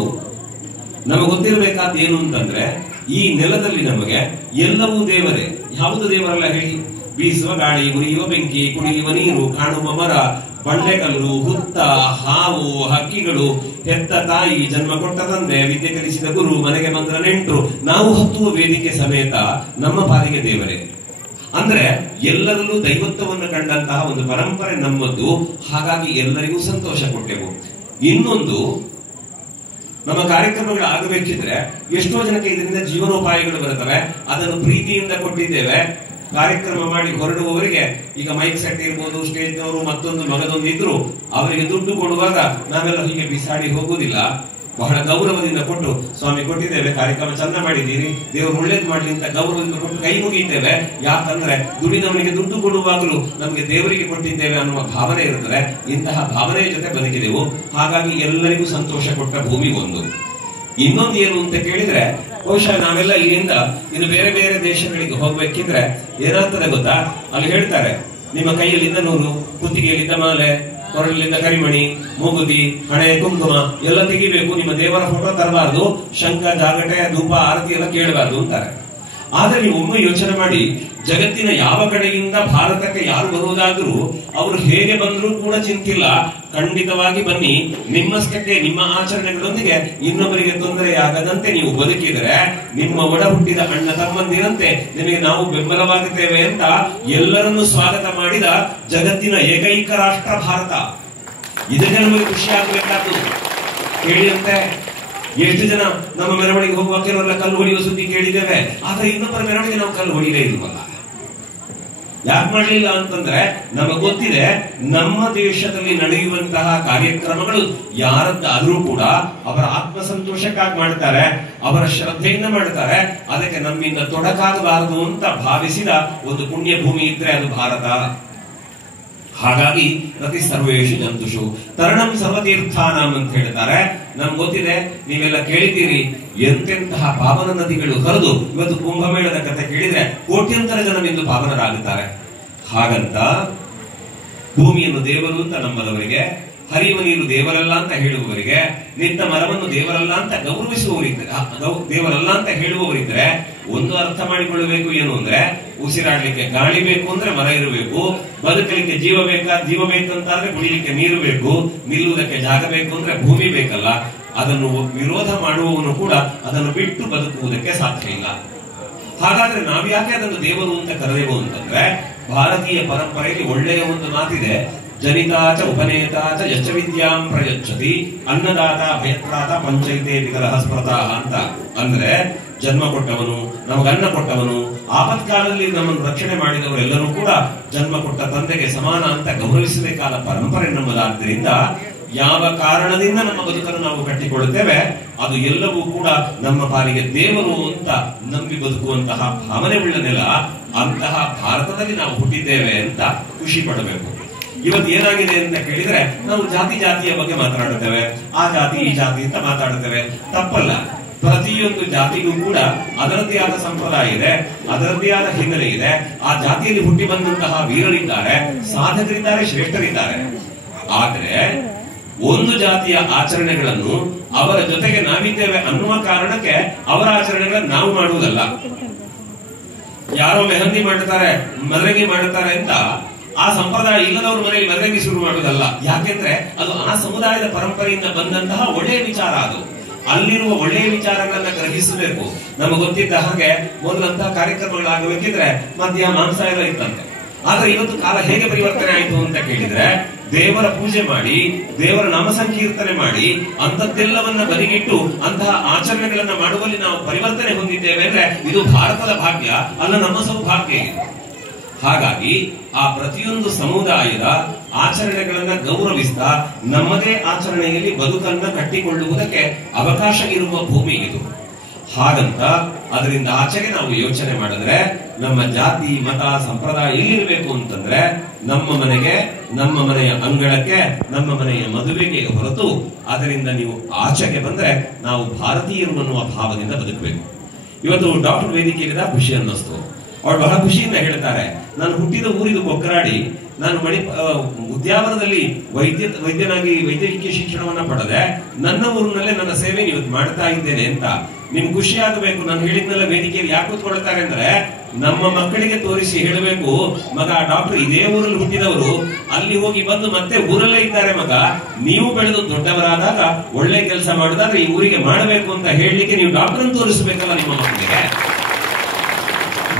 ನಮಗೆ ಗೊತ್ತಿರಬೇಕಾದ ಏನು ಅಂತಂದ್ರೆ, ಈ ನೆಲದಲ್ಲಿ ನಮಗೆ ಎಲ್ಲವೂ ದೇವರೇ. ಯಾವುದು ದೇವರಲ್ಲ ಹೇಳಿ? ಬೀಸುವ ಗಾಳಿ, ಉರಿಯುವ ಬೆಂಕಿ, ಕುಡಿಯುವ ನೀರು, ಕಾಣುವ ಮರ, ಬಂಡೆಕಲ್ಲು, ಹುತ್ತ, ಹಾವು, ಹಕ್ಕಿಗಳು, ಹೆತ್ತ ತಾಯಿ, ಜನ್ಮ ಕೊಟ್ಟ ತಂದೆ, ವಿದ್ಯೆ ಕಲಿಸಿದ ಗುರು, ಮನೆಗೆ ಬಂದ ನೆಂಟರು, ನಾವು ಹತ್ತುವ ವೇದಿಕೆ ಸಮೇತ ನಮ್ಮ ಪಾಲಿಗೆ ದೇವರೇ. ಅಂದ್ರೆ ಎಲ್ಲರಲ್ಲೂ ದೈವತ್ವವನ್ನು ಕಂಡಂತಹ ಒಂದು ಪರಂಪರೆ ನಮ್ಮದ್ದು. ಹಾಗಾಗಿ ಎಲ್ಲರಿಗೂ ಸಂತೋಷ ಕೊಟ್ಟೆವು. ಇನ್ನೊಂದು, ನಮ್ಮ ಕಾರ್ಯಕ್ರಮಗಳು ಆಗಬೇಕಿದ್ರೆ ಎಷ್ಟೋ ಜನಕ್ಕೆ ಇದರಿಂದ ಜೀವನೋಪಾಯಗಳು ಬರುತ್ತವೆ. ಅದನ್ನು ಪ್ರೀತಿಯಿಂದ ಕೊಟ್ಟಿದ್ದೇವೆ. ಕಾರ್ಯಕ್ರಮ ಮಾಡಿ ಹೊರಡುವವರಿಗೆ ಈಗ ಮೈಕ್ ಸೆಟ್ ಇರ್ಬೋದು, ಸ್ಟೇಜ್ನವರು ಮತ್ತೊಂದು ಮಗದೊಂದು ಇದ್ರು, ಅವರಿಗೆ ದುಡ್ಡು ಕೊಡುವಾಗ ನಾವೆಲ್ಲ ಹೀಗೆ ಬಿಸಾಡಿ ಹೋಗುವುದಿಲ್ಲ. ಬಹಳ ಗೌರವದಿಂದ ಕೊಟ್ಟು, ಸ್ವಾಮಿ ಕೊಟ್ಟಿದ್ದೇವೆ, ಕಾರ್ಯಕ್ರಮ ಚಂದ ಮಾಡಿದ್ದೀರಿ, ದೇವರು ಒಳ್ಳೇದು ಮಾಡಲಿ ಅಂತ ಗೌರವದಿಂದ ಕೊಟ್ಟು ಕೈ ಮುಗಿಯುತ್ತೇವೆ. ಯಾಕಂದ್ರೆ ದುಡಿದವನಿಗೆ ದುಡ್ಡು ಕೊಡುವಾಗಲೂ ನಮಗೆ ದೇವರಿಗೆ ಕೊಟ್ಟಿದ್ದೇವೆ ಅನ್ನುವ ಭಾವನೆ ಇರುತ್ತದೆ. ಇಂತಹ ಭಾವನೆಯ ಜೊತೆ ಬದುಕಿದೆವು. ಹಾಗಾಗಿ ಎಲ್ಲರಿಗೂ ಸಂತೋಷ ಕೊಟ್ಟ ಭೂಮಿ ಒಂದು. ಇನ್ನೊಂದು ಏನು ಅಂತ ಕೇಳಿದ್ರೆ, ಬಹುಶಃ ನಾವೆಲ್ಲ ಇಲ್ಲಿಂದ ಇನ್ನು ಬೇರೆ ಬೇರೆ ದೇಶಗಳಿಗೆ ಹೋಗ್ಬೇಕಿದ್ರೆ ಏನಾಗ್ತದೆ ಗೊತ್ತಾ? ಅಲ್ಲಿ ಹೇಳ್ತಾರೆ, ನಿಮ್ಮ ಕೈಯಲ್ಲಿದ್ದ ನೂಲು, ಕುತ್ತಿಗೆಯಲ್ಲಿದ್ದ ಮಾಲೆ, ಕೊರಳಿಂದ ಕರಿಮಣಿ, ಮೂಗುತಿ, ಹಣೆ, ಕುಂಕುಮ ಎಲ್ಲ ತೆಗಿಬೇಕು, ನಿಮ್ಮ ದೇವರ ಫೋಟೋ ತರಬಾರ್ದು, ಶಂಖ, ಜಾಗಟೆ, ಧೂಪ, ಆರತಿ ಎಲ್ಲ ಕೇಳಬಾರ್ದು ಅಂತಾರೆ. ಆದ್ರೆ ನೀವು ಒಮ್ಮೆ ಯೋಚನೆ ಮಾಡಿ, ಜಗತ್ತಿನ ಯಾವ ಕಡೆಯಿಂದ ಭಾರತಕ್ಕೆ ಯಾರು ಬರುವುದಾದ್ರೂ ಅವರು ಹೇಗೆ ಬಂದರೂ ಕೂಡ ಚಿಂತಿಲ್ಲ, ಖಂಡಿತವಾಗಿ ಬನ್ನಿ. ನಿಮ್ಮಷ್ಟಕ್ಕೆ ನಿಮ್ಮ ಆಚರಣೆಗಳೊಂದಿಗೆ ಇನ್ನೊಬ್ಬರಿಗೆ ತೊಂದರೆಯಾಗದಂತೆ ನೀವು ಬದುಕಿದರೆ ನಿಮ್ಮ ಒಡ ಹುಟ್ಟಿದ ಅಣ್ಣ ತಮ್ಮಂದಿರಂತೆ ನಿಮಗೆ ನಾವು ಬೆಂಬಲವಾಗುತ್ತೇವೆ ಅಂತ ಎಲ್ಲರನ್ನೂ ಸ್ವಾಗತ ಮಾಡಿದ ಜಗತ್ತಿನ ಏಕೈಕ ರಾಷ್ಟ್ರ ಭಾರತ. ಇದಕ್ಕೆ ನಮಗೆ ಖುಷಿ ಆಗಬೇಕಾದ್ದು. ಕೇಳಿದಂತೆ ಎಷ್ಟು ಜನ ನಮ್ಮ ಮೆರವಣಿಗೆ ಹೋಗುವ ಕೆಲವರೆಲ್ಲ ಕಲ್ಲು ಹೊಡೆಯುವ ಸುದ್ದಿ ಕೇಳಿದ್ದೇವೆ. ಆದ್ರೆ ಇನ್ನೊಬ್ಬರ ಮೆರವಣಿಗೆ ನಾವು ಕಲ್ಲು ಹೊಡಿಲೇ ಇಲ್ವಲ್ಲ. ಯಾಕೆ ಮಾಡಲಿಲ್ಲ ಅಂತಂದ್ರೆ ನಮಗೆ ಗೊತ್ತಿದೆ, ನಮ್ಮ ದೇಶದಲ್ಲಿ ನಡೆಯುವಂತಹ ಕಾರ್ಯಕ್ರಮಗಳು ಯಾರದ್ದಾದ್ರೂ ಕೂಡ ಅವರ ಆತ್ಮಸಂತೋಷಕ್ಕಾಗಿ ಮಾಡ್ತಾರೆ, ಅವರ ಶ್ರದ್ಧೆಯಿಂದ ಮಾಡ್ತಾರೆ. ಅದಕ್ಕೆ ನಮ್ಮಿಂದ ತೊಡಕಾಗಬಾರದು ಅಂತ ಭಾವಿಸಿದ ಒಂದು ಪುಣ್ಯ ಭೂಮಿ ಇದ್ರೆ ಅದು ಭಾರತ. ಹಾಗಾಗಿ ಪ್ರತಿ ಸರ್ವೇಶು ಜಂತುಷು ತರಣಂ ಸರ್ವತೀರ್ಥಾನಾಂ ಅಂತ ಹೇಳ್ತಾರೆ. ನಮ್ಗೆ ಗೊತ್ತಿದೆ, ನೀವೆಲ್ಲ ಕೇಳಿದ್ದೀರಿ, ಎಂತೆಂತಹ ಪಾವನ ನದಿಗಳು ಹರಿದು ಇವತ್ತು ಕುಂಭಮೇಳದ ಕಥೆ ಕೇಳಿದ್ರೆ ಕೋಟ್ಯಂತರ ಜನ ಇಂದು ಪಾವನರಾಗುತ್ತಾರೆ. ಹಾಗಂತ ಭೂಮಿಯನ್ನು ದೇವರು ಅಂತ ನಂಬದವರಿಗೆ, ಹರಿಯುವ ನೀರು ದೇವರಲ್ಲ ಅಂತ ಹೇಳುವವರಿಗೆ, ನಿಂತ ಮರವನ್ನು ದೇವರಲ್ಲ ಅಂತ ಗೌರವಿಸುವವರಿದ್ರೆ, ದೇವರಲ್ಲ ಅಂತ ಹೇಳುವವರಿದ್ರೆ ಒಂದು ಅರ್ಥ ಮಾಡಿಕೊಳ್ಳಬೇಕು. ಏನು ಅಂದ್ರೆ, ಉಸಿರಾಡ್ಲಿಕ್ಕೆ ಗಾಳಿ ಬೇಕು ಅಂದ್ರೆ ಮರ ಇರಬೇಕು, ಬದುಕಲಿಕ್ಕೆ ಜೀವ ಬೇಕಂತಾದ್ರೆ ಕುಡಿಲಿಕ್ಕೆ ನೀರು ಬೇಕು, ನಿಲ್ಲುವುದಕ್ಕೆ ಜಾಗ ಬೇಕು ಅಂದ್ರೆ ಭೂಮಿ ಬೇಕಲ್ಲ. ಅದನ್ನು ವಿರೋಧ ಮಾಡುವವನು ಕೂಡ ಅದನ್ನು ಬಿಟ್ಟು ಬದುಕುವುದಕ್ಕೆ ಸಾಧ್ಯ ಇಲ್ಲ. ಹಾಗಾದ್ರೆ ನಾವ್ಯಾಕೆ ಅದನ್ನು ದೇವರು ಅಂತ ಕರೆದೆವು ಅಂತಂದ್ರೆ, ಭಾರತೀಯ ಪರಂಪರೆಯಲ್ಲಿ ಒಳ್ಳೆಯ ಒಂದು ಮಾತಿದೆ, ಜನಿತಾಚ ಉಪನೇತಾಚ ಯಶ್ಚ ವಿದ್ಯಾಂ ಪ್ರಯಚ್ಛತಿ ಅನ್ನದಾತ ಭಯತ್ರಾತ ಪಂಚೈತೆ ವಿಗ್ರಹ ಸ್ಮೃತಃ ಅಂತ. ಅಂದ್ರೆ ಜನ್ಮ ಕೊಟ್ಟವನು, ನಮಗನ್ನ ಕೊಟ್ಟವನು, ಆಪತ್ಕಾಲದಲ್ಲಿ ನಮ್ಮನ್ನು ರಕ್ಷಣೆ ಮಾಡಿದವರೆಲ್ಲರೂ ಕೂಡ ಜನ್ಮ ಕೊಟ್ಟ ತಂದೆಗೆ ಸಮಾನ ಅಂತ ಗೌರವಿಸಬೇಕಾದ ಪರಂಪರೆ ನಮ್ಮದಾದ್ದರಿಂದ ಯಾವ ಕಾರಣದಿಂದ ನಮ್ಮ ಬದುಕನ್ನು ನಾವು ಕಟ್ಟಿಕೊಳ್ಳುತ್ತೇವೆ ಅದು ಎಲ್ಲವೂ ಕೂಡ ನಮ್ಮ ಪಾಲಿಗೆ ದೇವರು ಅಂತ ನಂಬಿ ಬದುಕುವಂತಹ ಭಾವನೆ ಉಳ್ಳ ನೆಲ. ಅಂತಹ ಭಾರತದಲ್ಲಿ ನಾವು ಹುಟ್ಟಿದ್ದೇವೆ ಅಂತ ಖುಷಿ ಪಡಬೇಕು. ಇವತ್ತು ಏನಾಗಿದೆ ಅಂತ ಕೇಳಿದ್ರೆ, ನಾವು ಜಾತಿಯ ಬಗ್ಗೆ ಮಾತನಾಡುತ್ತೇವೆ, ಆ ಜಾತಿ ಈ ಜಾತಿ ಅಂತ ಮಾತಾಡುತ್ತೇವೆ. ತಪ್ಪಲ್ಲ. ಪ್ರತಿಯೊಂದು ಜಾತಿಗೂ ಕೂಡ ಅದರದ್ದೇ ಆದ ಸಂಪ್ರದಾಯ ಇದೆ, ಅದರದ್ದೇ ಆದ ಹಿನ್ನೆಲೆ ಇದೆ. ಆ ಜಾತಿಯಲ್ಲಿ ಹುಟ್ಟಿ ಬಂದಂತಹ ವೀರರಿದ್ದಾರೆ, ಸಾಧಕರಿದ್ದಾರೆ, ಶ್ರೇಷ್ಠರಿದ್ದಾರೆ. ಆದ್ರೆ ಒಂದು ಜಾತಿಯ ಆಚರಣೆಗಳನ್ನು ಅವರ ಜೊತೆಗೆ ನಾವಿದ್ದೇವೆ ಅನ್ನುವ ಕಾರಣಕ್ಕೆ ಅವರ ಆಚರಣೆಗಳನ್ನು ನಾವು ಮಾಡುವುದಲ್ಲ. ಯಾರೋ ಮೆಹಂದಿ ಮಾಡುತ್ತಾರೆ, ಮದರಂಗಿ ಮಾಡುತ್ತಾರೆ ಅಂತ ಆ ಸಂಪ್ರದಾಯ ಇಲ್ಲದವ್ರ ಮನೆಯಲ್ಲಿ ಮದರಂಗಿ ಶುರು ಮಾಡುವುದಲ್ಲ. ಯಾಕೆಂದ್ರೆ ಅದು ಆ ಸಮುದಾಯದ ಪರಂಪರೆಯಿಂದ ಬಂದಂತಹ ಒಳ್ಳೆಯ ವಿಚಾರ. ಅದು ಅಲ್ಲಿರುವ ಒಳ್ಳೆಯ ವಿಚಾರಗಳನ್ನ ಗ್ರಹಿಸಬೇಕು. ನಮಗೆ ಗೊತ್ತಿದ್ದ ಹಾಗೆ ಮೊದಲಂತಹ ಕಾರ್ಯಕ್ರಮಗಳಾಗಬೇಕಿದ್ರೆ ಮಧ್ಯ ಮಾಂಸ ಎಲ್ಲ ಇತ್ತಂತೆ. ಆದ್ರೆ ಇವತ್ತು ಕಾಲ ಹೇಗೆ ಪರಿವರ್ತನೆ ಆಯಿತು ಅಂತ ಕೇಳಿದ್ರೆ, ದೇವರ ಪೂಜೆ ಮಾಡಿ, ದೇವರ ನಾಮ ಸಂಕೀರ್ತನೆ ಮಾಡಿ, ಅಂತದ್ದೆಲ್ಲವನ್ನ ಬದಿಗಿಟ್ಟು ಅಂತಹ ಆಚರಣೆಗಳನ್ನ ಮಾಡುವಲ್ಲಿ ನಾವು ಪರಿವರ್ತನೆ ಹೊಂದಿದ್ದೇವೆ ಅಂದ್ರೆ ಇದು ಭಾರತದ ಭಾಗ್ಯ ಅಲ್ಲ, ನಮ್ಮ ಸೌಭಾಗ್ಯ. ಹಾಗಾಗಿ ಆ ಪ್ರತಿಯೊಂದು ಸಮುದಾಯದ ಆಚರಣೆಗಳನ್ನ ಗೌರವಿಸ್ತಾ ನಮ್ಮದೇ ಆಚರಣೆಯಲ್ಲಿ ಬದುಕನ್ನ ಕಟ್ಟಿಕೊಳ್ಳುವುದಕ್ಕೆ ಅವಕಾಶ ಇರುವ ಭೂಮಿ ಇದು. ಹಾಗಂತ ಅದರಿಂದ ಆಚೆಗೆ ನಾವು ಯೋಚನೆ ಮಾಡಿದ್ರೆ ನಮ್ಮ ಜಾತಿ ಮತ ಸಂಪ್ರದಾಯ ಎಲ್ಲಿರಬೇಕು ಅಂತಂದ್ರೆ ನಮ್ಮ ಮನೆಗೆ, ನಮ್ಮ ಮನೆಯ ಅಂಗಳಕ್ಕೆ, ನಮ್ಮ ಮನೆಯ ಮದುವೆಗೆ ಹೊರತು ಅದರಿಂದ ನೀವು ಆಚೆಗೆ ಬಂದ್ರೆ ನಾವು ಭಾರತೀಯರು ಅನ್ನುವ ಭಾವದಿಂದ ಬದುಕಬೇಕು. ಇವತ್ತು ಡಾಕ್ಟರ್ ವೇದಿಕೆಯಿಂದ ಖುಷಿ ಅನ್ನಿಸ್ತು. ಅವಳು ಬಹಳ ಖುಷಿಯಿಂದ ಹೇಳ್ತಾರೆ, ನಾನು ಹುಟ್ಟಿದ ಊರಿದು ಕೊಕ್ಕರಾಡಿ, ನಾನು ಉದ್ಯಾನದಲ್ಲಿ ವೈದ್ಯನಾಗಿ ವೈದ್ಯಕೀಯ ಶಿಕ್ಷಣವನ್ನ ಪಡೆದೆ, ನನ್ನ ಊರಿನಲ್ಲೇ ನನ್ನ ಸೇವೆ ಇವತ್ತು ಮಾಡ್ತಾ ಇದ್ದೇನೆ ಅಂತ. ನಿಮ್ಗೆ ಖುಷಿ ಆಗಬೇಕು. ನಾನು ಹೇಳಿದ್ನೆಲ್ಲ ವೇದಿಕೆಯಲ್ಲಿ ಯಾಕೆ ಕೂತ್ಕೊಳ್ತಾರೆ ಅಂದ್ರೆ, ನಮ್ಮ ಮಕ್ಕಳಿಗೆ ತೋರಿಸಿ ಹೇಳಬೇಕು, ಮಗ ಡಾಕ್ಟರ್ ಇದೇ ಊರಲ್ಲಿ ಹುಟ್ಟಿದವರು, ಅಲ್ಲಿ ಹೋಗಿ ಬಂದು ಮತ್ತೆ ಊರಲ್ಲೇ ಇದ್ದಾರೆ ಮಗ, ನೀವು ಬೆಳೆದು ದೊಡ್ಡವರಾದಾಗ ಒಳ್ಳೆ ಕೆಲಸ ಮಾಡುದಾದ್ರೆ ಈ ಊರಿಗೆ ಮಾಡಬೇಕು ಅಂತ ಹೇಳಲಿಕ್ಕೆ ನೀವು ಡಾಕ್ಟರ್ ತೋರಿಸಬೇಕಲ್ಲ ನಿಮ್ಮ ಮಕ್ಕಳಿಗೆ.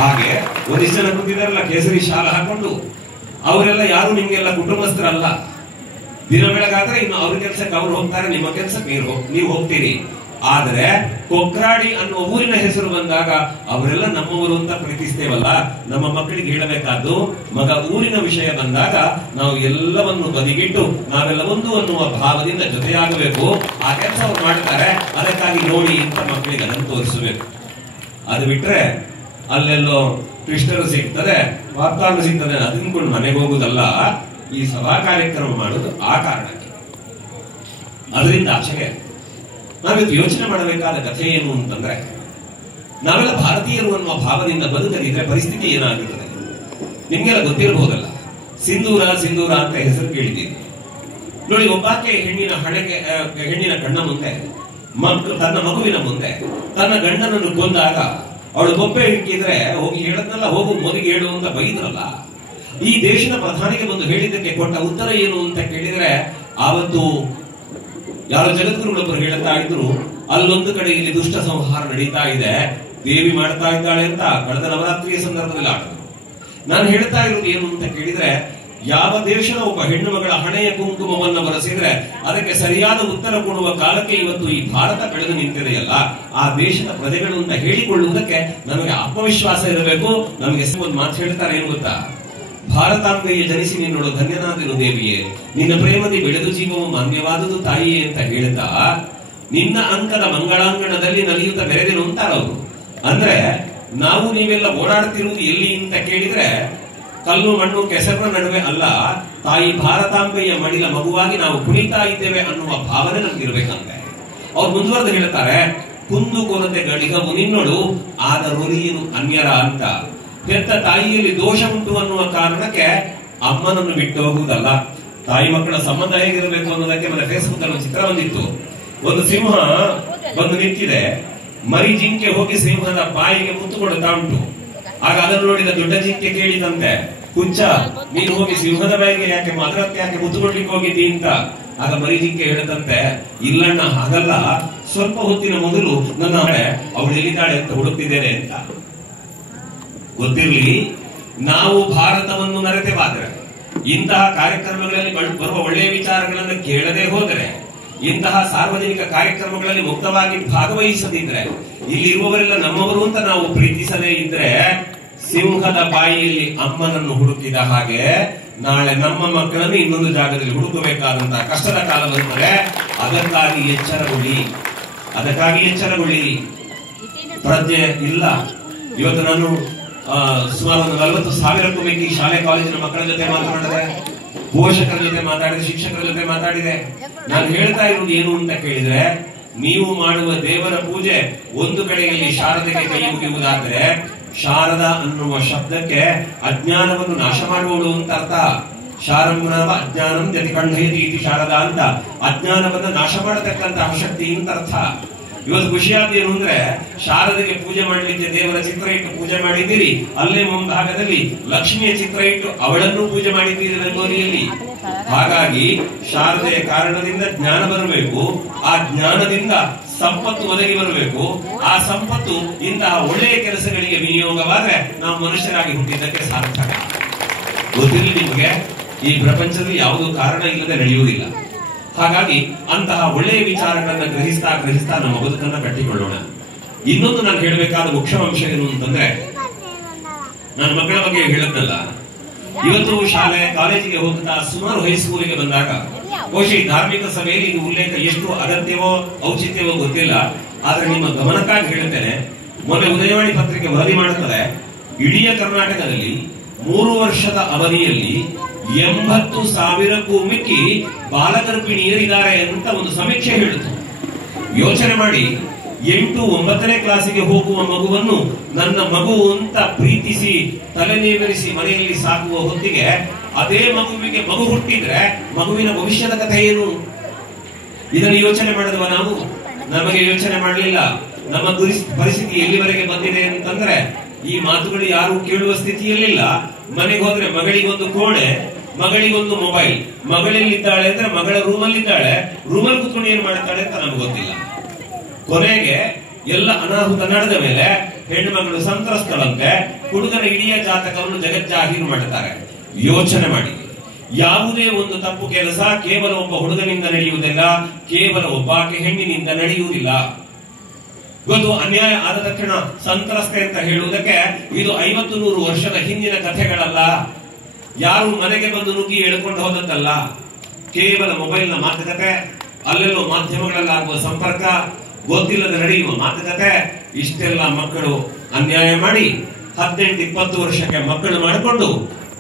ಹಾಗೆ ಒಂದಿಷ್ಟು ಜನ ಕೂತಿದಾರಲ್ಲ ಕೇಸರಿ ಶಾಲ ಹಾಕೊಂಡು, ಅವರೆಲ್ಲ ಯಾರು ನಿಮ್ಗೆಲ್ಲ ಕುಟುಂಬಸ್ಥರಲ್ಲ. ದಿನ ಬೆಳಗಾದ್ರೆ ಇನ್ನು ಅವ್ರ ಕೆಲ್ಸಕ್ಕೆ ಅವ್ರು ಹೋಗ್ತಾರೆ, ನಿಮ್ಮ ಕೆಲ್ಸಕ್ಕೆ ನೀವು ಹೋಗ್ತೀರಿ. ಆದ್ರೆ ಕೊಕ್ರಾಡಿ ಅನ್ನೋ ಊರಿನ ಹೆಸರು ಬಂದಾಗ ಅವರೆಲ್ಲ ನಮ್ಮವರು ಅಂತ ಪ್ರೀತಿಸ್ತೇವಲ್ಲ. ನಮ್ಮ ಮಕ್ಕಳಿಗೆ ಹೇಳಬೇಕಾದ್ದು, ಮಗ ಊರಿನ ವಿಷಯ ಬಂದಾಗ ನಾವು ಎಲ್ಲವನ್ನು ಬದಿಗಿಟ್ಟು ನಾವೆಲ್ಲ ಒಂದು ಅನ್ನುವ ಭಾವದಿಂದ ಜೊತೆಯಾಗಬೇಕು. ಆ ಕೆಲಸ ಅವ್ರು ಮಾಡ್ತಾರೆ, ಅದಕ್ಕಾಗಿ ನೋಡಿ ಅಂತ ಮಕ್ಕಳಿಗೆ ಅದನ್ನು ತೋರಿಸಬೇಕು. ಅದು ಬಿಟ್ರೆ ಅಲ್ಲೆಲ್ಲೋ ಟ್ವಿಸ್ಟರ್ ಸಿಗ್ತದೆ, ವಾತಾವರಣ ಸಿಗ್ತದೆ, ಅದನ್ಕೊಂಡು ಮನೆಗೆ ಹೋಗುದಲ್ಲ. ಈ ಸಭಾ ಕಾರ್ಯಕ್ರಮ ಮಾಡುವುದು ಆ ಕಾರಣಕ್ಕೆ. ಅದರಿಂದ ಆಚೆಗೆ ನಾವಿತ್ತು ಯೋಚನೆ ಮಾಡಬೇಕಾದ ಕಥೆ ಏನು ಅಂತಂದ್ರೆ, ನಾವೆಲ್ಲ ಭಾರತೀಯರು ಅನ್ನುವ ಭಾವದಿಂದ ಬದುಕದಿದ್ರೆ ಪರಿಸ್ಥಿತಿ ಏನಾಗುತ್ತದೆ ನಿಮ್ಗೆಲ್ಲ ಗೊತ್ತಿರಬಹುದಲ್ಲ. ಸಿಂಧೂರ ಸಿಂಧೂರ ಅಂತ ಹೆಸರು ಕೇಳಿದ್ದೀರಿ ನೋಡಿ. ಒಬ್ಬಾಕೆ ಹೆಣ್ಣಿನ ಕಣ್ಣ ಮುಂದೆ ತನ್ನ ಮಗುವಿನ ಮುಂದೆ ತನ್ನ ಗಂಡನನ್ನು ಕೊಂದಾಗ ಅವಳು ಬೊಬ್ಬೆ ಇಕ್ಕಿದ್ರೆ ಹೋಗಿ ಹೇಳದ್ನಲ್ಲ, ಹೋಗು ಮೋದಿಗೆ ಹೇಳು ಅಂತ ಬೈದ್ರಲ್ಲ. ಈ ದೇಶದ ಪ್ರಧಾನಿಗೆ ಬಂದು ಹೇಳಿದ್ದಕ್ಕೆ ಕೊಟ್ಟ ಉತ್ತರ ಏನು ಅಂತ ಕೇಳಿದ್ರೆ, ಆವತ್ತು ಯಾರೋ ಜಗದ್ಗುರುಗಳೊಬ್ಬರು ಹೇಳ್ತಾ ಇದ್ರು, ಅಲ್ಲೊಂದು ಕಡೆ ಇಲ್ಲಿ ದುಷ್ಟ ಸಂಹಾರ ನಡೀತಾ ಇದೆ, ದೇವಿ ಮಾಡ್ತಾ ಇದ್ದಾಳೆ ಅಂತ ಕಳೆದ ನವರಾತ್ರಿಯ ಸಂದರ್ಭದಲ್ಲಿ ಆಡಿದ್ರು. ನಾನು ಹೇಳ್ತಾ ಇರೋದು ಏನು ಅಂತ ಕೇಳಿದ್ರೆ, ಯಾವ ದೇಶದ ಒಬ್ಬ ಹೆಣ್ಣು ಮಗಳ ಹಣೆಯ ಕುಂಕುಮವನ್ನು ಬರೆಸಿದ್ರೆ ಅದಕ್ಕೆ ಸರಿಯಾದ ಉತ್ತರ ಕೊಡುವ ಕಾಲಕ್ಕೆ ಇವತ್ತು ಈ ಭಾರತ ಬೆಳೆದು ನಿಂತಿದೆಯಲ್ಲ, ಆ ದೇಶದ ಪ್ರಜೆಗಳು ಅಂತ ಹೇಳಿಕೊಳ್ಳುವುದಕ್ಕೆ ನಮಗೆ ಆತ್ಮವಿಶ್ವಾಸ ಇರಬೇಕು. ನಮಗೆ ಒಂದು ಮಾತು ಹೇಳ್ತಾರೆ ಏನು ಗೊತ್ತಾ, ಭಾರತಾಂಬೆಯ ಜನಿಸಿ ನಿನ್ನೋಳು ಧನ್ಯನಾದಿರು ದೇವಿಯೇ, ನಿನ್ನ ಪ್ರೇಮದಿ ಬೆಳೆದು ಜೀವವು ಮಾನ್ಯವಾದುದು ತಾಯಿಯೇ ಅಂತ ಹೇಳ್ತಾ, ನಿನ್ನ ಅಂಕದ ಮಂಗಳಾಂಗಣದಲ್ಲಿ ನಲಿಯುತ್ತ ಬೆರೆದಿರು ಅಂತಾರವರು. ಅಂದ್ರೆ ನಾವು ನೀವೆಲ್ಲ ಓಡಾಡ್ತಿರುವುದು ಎಲ್ಲಿ ಅಂತ ಕೇಳಿದ್ರೆ, ಕಲ್ಲು ಮಣ್ಣು ಕೆಸರಿನ ನಡುವೆ ಅಲ್ಲ, ತಾಯಿ ಭಾರತಾಂಬೆಯ ಮಡಿಲ ಮಗುವಾಗಿ ನಾವು ಕುಣಿತಾ ಇದ್ದೇವೆ ಅನ್ನುವ ಭಾವನೆ ನಮ್ಗಿರ್ಬೇಕಂತೆ. ಅವ್ರು ಮುಂದುವರೆದು ಹೇಳ್ತಾರೆ, ಕುಂದು ಕೊರತೆ ಗಳಿಗವು ನಿನ್ನೋಳು ಆದರೊಲಿಯನು ಅನ್ಯರ ಅಂತ. ಹೆತ್ತ ತಾಯಿಯಲ್ಲಿ ದೋಷ ಉಂಟು ಅನ್ನುವ ಕಾರಣಕ್ಕೆ ಅಮ್ಮನನ್ನು ಬಿಟ್ಟು ಹೋಗುವುದಲ್ಲ. ತಾಯಿ ಮಕ್ಕಳ ಸಂಬಂಧ ಹೇಗಿರಬೇಕು ಅನ್ನೋದಕ್ಕೆ మన ಫೇಸ್ಬುಕ್ ಅಲ್ಲಿ ಒಂದು ಚಿತ್ರ ಬಂದಿತ್ತು. ಒಂದು ಸಿಂಹ ಬಂದು ನಿಂತಿದೆ, ಮರಿ ಜಿಂಕೆ ಹೋಗಿ ಸಿಂಹದ ಬಾಯಿಗೆ ಮುತ್ತು ಕೊಡುತ್ತಾ ಉಂಟು. ಆಗ ಅದನ್ನು ನೋಡಿದ ದೊಡ್ಡ ಜಿಂಕೆ ಕೇಳಿದಂತೆ, ಕುಚ್ಚ ನೀನು ಹೋಗಿ ಸಿಂಹದ ಬಾಯಿಗೆ ಅದಕ್ಕೆ ಯಾಕೆ ಮುತ್ತು ಕೊಡ್ಲಿಕ್ಕೆ ಹೋಗಿದ್ದಿ ಅಂತ. ಆಗ ಮರಿ ಜಿಂಕೆ ಹೇಳದಂತೆ, ಇಲ್ಲಣ್ಣ ಹಾಗಲ್ಲ, ಸ್ವಲ್ಪ ಹೊತ್ತಿನ ಮೊದಲು ನನ್ನ ಅವಳು ಎಲ್ಲಿದ್ದಾಳೆ ಅಂತ ಹುಡುಕ್ತಿದ್ದೇನೆ ಅಂತ. ಗೊತ್ತಿರ್ಲಿ, ನಾವು ಭಾರತವನ್ನು ಮರೆತೇವಾದ್ರೆ, ಇಂತಹ ಕಾರ್ಯಕ್ರಮಗಳಲ್ಲಿ ಬರುವ ಒಳ್ಳೆಯ ವಿಚಾರಗಳನ್ನು ಕೇಳದೆ ಹೋದರೆ, ಇಂತಹ ಸಾರ್ವಜನಿಕ ಕಾರ್ಯಕ್ರಮಗಳಲ್ಲಿ ಮುಕ್ತವಾಗಿ ಭಾಗವಹಿಸದಿದ್ರೆ, ಇಲ್ಲಿ ಇರುವವರೆಲ್ಲ ನಮ್ಮವರು ಅಂತ ನಾವು ಪ್ರೀತಿಸದೇ ಇದ್ರೆ, ಸಿಂಹದ ಬಾಯಿಯಲ್ಲಿ ಅಮ್ಮನನ್ನು ಹುಡುಕಿದ ಹಾಗೆ ನಾಳೆ ನಮ್ಮ ಮಕ್ಕಳನ್ನು ಇನ್ನೊಂದು ಜಾಗದಲ್ಲಿ ಹುಡುಕಬೇಕಾದಂತಹ ಕಷ್ಟದ ಕಾಲ ಬರುತ್ತದೆ. ಅದಕ್ಕಾಗಿ ಎಚ್ಚರಗೊಳ್ಳಿ. ಪ್ರಜ್ಞೆ ಇಲ್ಲ. ಇವತ್ತು ನಾನು ಸುಮಾರು 40,000ಕ್ಕೂ ಮಿಕ್ಕಿ ಶಾಲೆ ಕಾಲೇಜಿನ ಮಕ್ಕಳ ಜೊತೆ ಮಾತನಾಡಿದೆ, ಪೋಷಕರ ಜೊತೆ ಮಾತಾಡಿದೆ, ಶಿಕ್ಷಕರ ಜೊತೆ ಮಾತಾಡಿದೆ. ನಾನು ಹೇಳ್ತಾ ಇರುವುದು ಏನು ಅಂತ ಕೇಳಿದ್ರೆ, ನೀವು ಮಾಡುವ ದೇವರ ಪೂಜೆ ಒಂದು ಕಡೆಯಲ್ಲಿ ಶಾರದೆಗೆ ಕೈ ಮುಗಿಯುವುದಾದ್ರೆ, ಶಾರದಾ ಅನ್ನುವ ಶಬ್ದಕ್ಕೆ ಅಜ್ಞಾನವನ್ನು ನಾಶ ಮಾಡುವಳು ಅಂತ ಅರ್ಥ. ಶಾರಂಭನವ ಅಜ್ಞಾನಂ ಜತಿ ಕಂಠಯತಿ ಇತಿ ಶಾರದಾ ಅಂತ, ಅಜ್ಞಾನವನ್ನು ನಾಶ ಮಾಡತಕ್ಕಂತಹ ಶಕ್ತಿ ಅಂತ ಅರ್ಥ. ಇವತ್ತು ಖುಷಿಯಾದ ಏನು ಅಂದ್ರೆ, ಶಾರದೆಗೆ ಪೂಜೆ ಮಾಡಲಿಕ್ಕೆ ದೇವರ ಚಿತ್ರ ಇಟ್ಟು ಪೂಜೆ ಮಾಡಿದ್ದೀರಿ, ಅಲ್ಲೇ ಮುಂಭಾಗದಲ್ಲಿ ಲಕ್ಷ್ಮಿಯ ಚಿತ್ರ ಇಟ್ಟು ಅವಳನ್ನು ಪೂಜೆ ಮಾಡಿದ್ದೀರಿ ರಂಗೋಲಿಯಲ್ಲಿ. ಹಾಗಾಗಿ ಶಾರದೆಯ ಕಾರಣದಿಂದ ಜ್ಞಾನ ಬರಬೇಕು, ಆ ಜ್ಞಾನದಿಂದ ಸಂಪತ್ತು ಒದಗಿ ಬರಬೇಕು. ಆ ಸಂಪತ್ತು ಇಂತಹ ಒಳ್ಳೆಯ ಕೆಲಸಗಳಿಗೆ ವಿನಿಯೋಗವಾದ್ರೆ ನಾವು ಮನುಷ್ಯರಾಗಿ ಹುಟ್ಟಿದ್ದಕ್ಕೆ ಸಾರ್ಥಕ. ಗೊತ್ತಿರಲಿ ನಿಮಗೆ, ಈ ಪ್ರಪಂಚದಲ್ಲಿ ಯಾವುದೋ ಕಾರಣ ಇಲ್ಲದೆ ನಡೆಯುವುದಿಲ್ಲ. ಹಾಗಾಗಿ ಅಂತಹ ಒಳ್ಳೆಯ ವಿಚಾರಗಳನ್ನ ಗ್ರಹಿಸ್ತಾ ನಮ್ಮ ಬದುಕನ್ನ ಕಟ್ಟಿಕೊಳ್ಳೋಣ. ಇನ್ನೊಂದು ನಾನು ಹೇಳಬೇಕಾದ ಮುಖ್ಯಾಂಶ ಏನು ಅಂತಂದ್ರೆ, ನನ್ನ ಮಕ್ಕಳ ಬಗ್ಗೆ ಹೇಳದ್ನಲ್ಲ, ಇವತ್ತು ಶಾಲೆ ಕಾಲೇಜಿಗೆ ಹೋಗ್ತಾ ಸುಮಾರು ಹೈಸ್ಕೂಲಿಗೆ ಬಂದಾಗ ಬಹುಶಃ ಈ ಧಾರ್ಮಿಕ ಸಭೆಯಲ್ಲಿ ಇದು ಉಲ್ಲೇಖ ಎಷ್ಟು ಅಗತ್ಯವೋ ಔಚಿತ್ಯವೋ ಗೊತ್ತಿಲ್ಲ. ಆದ್ರೆ ನಿಮ್ಮ ಗಮನಕ್ಕಾಗಿ ಹೇಳ್ತೇನೆ, ಮೊನ್ನೆ ಉದಯವಾಣಿ ಪತ್ರಿಕೆ ವರದಿ ಮಾಡುತ್ತದೆ, ಇಡೀ ಕರ್ನಾಟಕದಲ್ಲಿ 3 ವರ್ಷದ ಅವಧಿಯಲ್ಲಿ 80,000ಕ್ಕೂ ಮಿಕ್ಕಿ ಬಾಲಗರ್ಭಿಣಿಯರಿದ್ದಾರೆ ಅಂತ ಒಂದು ಸಮೀಕ್ಷೆ ಹೇಳುತ್ತೆ. ಯೋಚನೆ ಮಾಡಿ, 8-9ನೇ ಕ್ಲಾಸಿಗೆ ಹೋಗುವ ಮಗುವನ್ನು ನನ್ನ ಮಗು ಅಂತ ಪ್ರೀತಿಸಿ ತಲೆನೇವರಿಸಿ ಮನೆಯಲ್ಲಿ ಸಾಕುವ ಹೊತ್ತಿಗೆ, ಅದೇ ಮಗುವಿಗೆ ಮಗು ಹುಟ್ಟಿದ್ರೆ ಮಗುವಿನ ಭವಿಷ್ಯದ ಕಥೆ ಏನು? ಇದನ್ನು ಯೋಚನೆ ಮಾಡಿದವ ನಾವು? ನಮಗೆ ಯೋಚನೆ ಮಾಡಲಿಲ್ಲ. ನಮ್ಮ ಪರಿಸ್ಥಿತಿ ಎಲ್ಲಿವರೆಗೆ ಬಂದಿದೆ ಅಂತಂದ್ರೆ, ಈ ಮಾತುಗಳು ಯಾರು ಕೇಳುವ ಸ್ಥಿತಿಯಲ್ಲಿಲ್ಲ. ಮನೆಗೆ ಹೋದ್ರೆ ಮಗಳಿಗೊಂದು ಕೋಣೆ, ಮಗಳಿಗೊಂದು ಮೊಬೈಲ್, ಮಗಳಲ್ಲಿದ್ದಾಳೆ ಅಂದ್ರೆ ಮಗಳ ರೂಮಲ್ಲಿದ್ದಾಳೆ, ರೂಮಲ್ಲಿ ಕುತ್ಕೊಂಡು ಏನ್ ಮಾಡ್ತಾಳೆ ಅಂತ ನಮ್ಗೆ ಗೊತ್ತಿಲ್ಲ. ಕೊನೆಗೆ ಎಲ್ಲ ಅನಾಹುತ ನಡೆದ ಮೇಲೆ ಹೆಣ್ಣು ಮಗಳು ಸಂತ್ರಸ್ತಳಂತೆ, ಹುಡುಗನ ಇಡೀ ಜಾತಕವನ್ನು ಜಗಜ್ಜಾಹೀರು ಮಾಡುತ್ತಾರೆ. ಯೋಚನೆ ಮಾಡಿ, ಯಾವುದೇ ಒಂದು ತಪ್ಪು ಕೆಲಸ ಕೇವಲ ಒಬ್ಬ ಹುಡುಗನಿಂದ ನಡೆಯುವುದಿಲ್ಲ, ಕೇವಲ ಒಬ್ಬಾಕೆ ಹೆಣ್ಣಿನಿಂದ ನಡೆಯುವುದಿಲ್ಲ. ಇವತ್ತು ಅನ್ಯಾಯ ಆದ ತಕ್ಷಣ ಸಂತ್ರಸ್ತೆ ಅಂತ ಹೇಳುವುದಕ್ಕೆ ಇದು 50-100 ವರ್ಷದ ಹಿಂದಿನ ಕಥೆಗಳಲ್ಲ. ಯಾರು ಮನೆಗೆ ಬಂದು ನುಗ್ಗಿ ಎಳ್ಕೊಂಡು ಹೋದದ್ದಲ್ಲ. ಕೇವಲ ಮೊಬೈಲ್ನ ಮಾತುಕತೆ, ಅಲ್ಲೆಲ್ಲೋ ಮಾಧ್ಯಮಗಳಲ್ಲಾಗುವ ಸಂಪರ್ಕ, ಗೊತ್ತಿಲ್ಲದೆ ನಡೆಯುವ ಮಾತುಕತೆ, ಇಷ್ಟೆಲ್ಲ ಮಕ್ಕಳು ಅನ್ಯಾಯ ಮಾಡಿ 18-20 ವರ್ಷಕ್ಕೆ ಮಕ್ಕಳು ಮಾಡಿಕೊಂಡು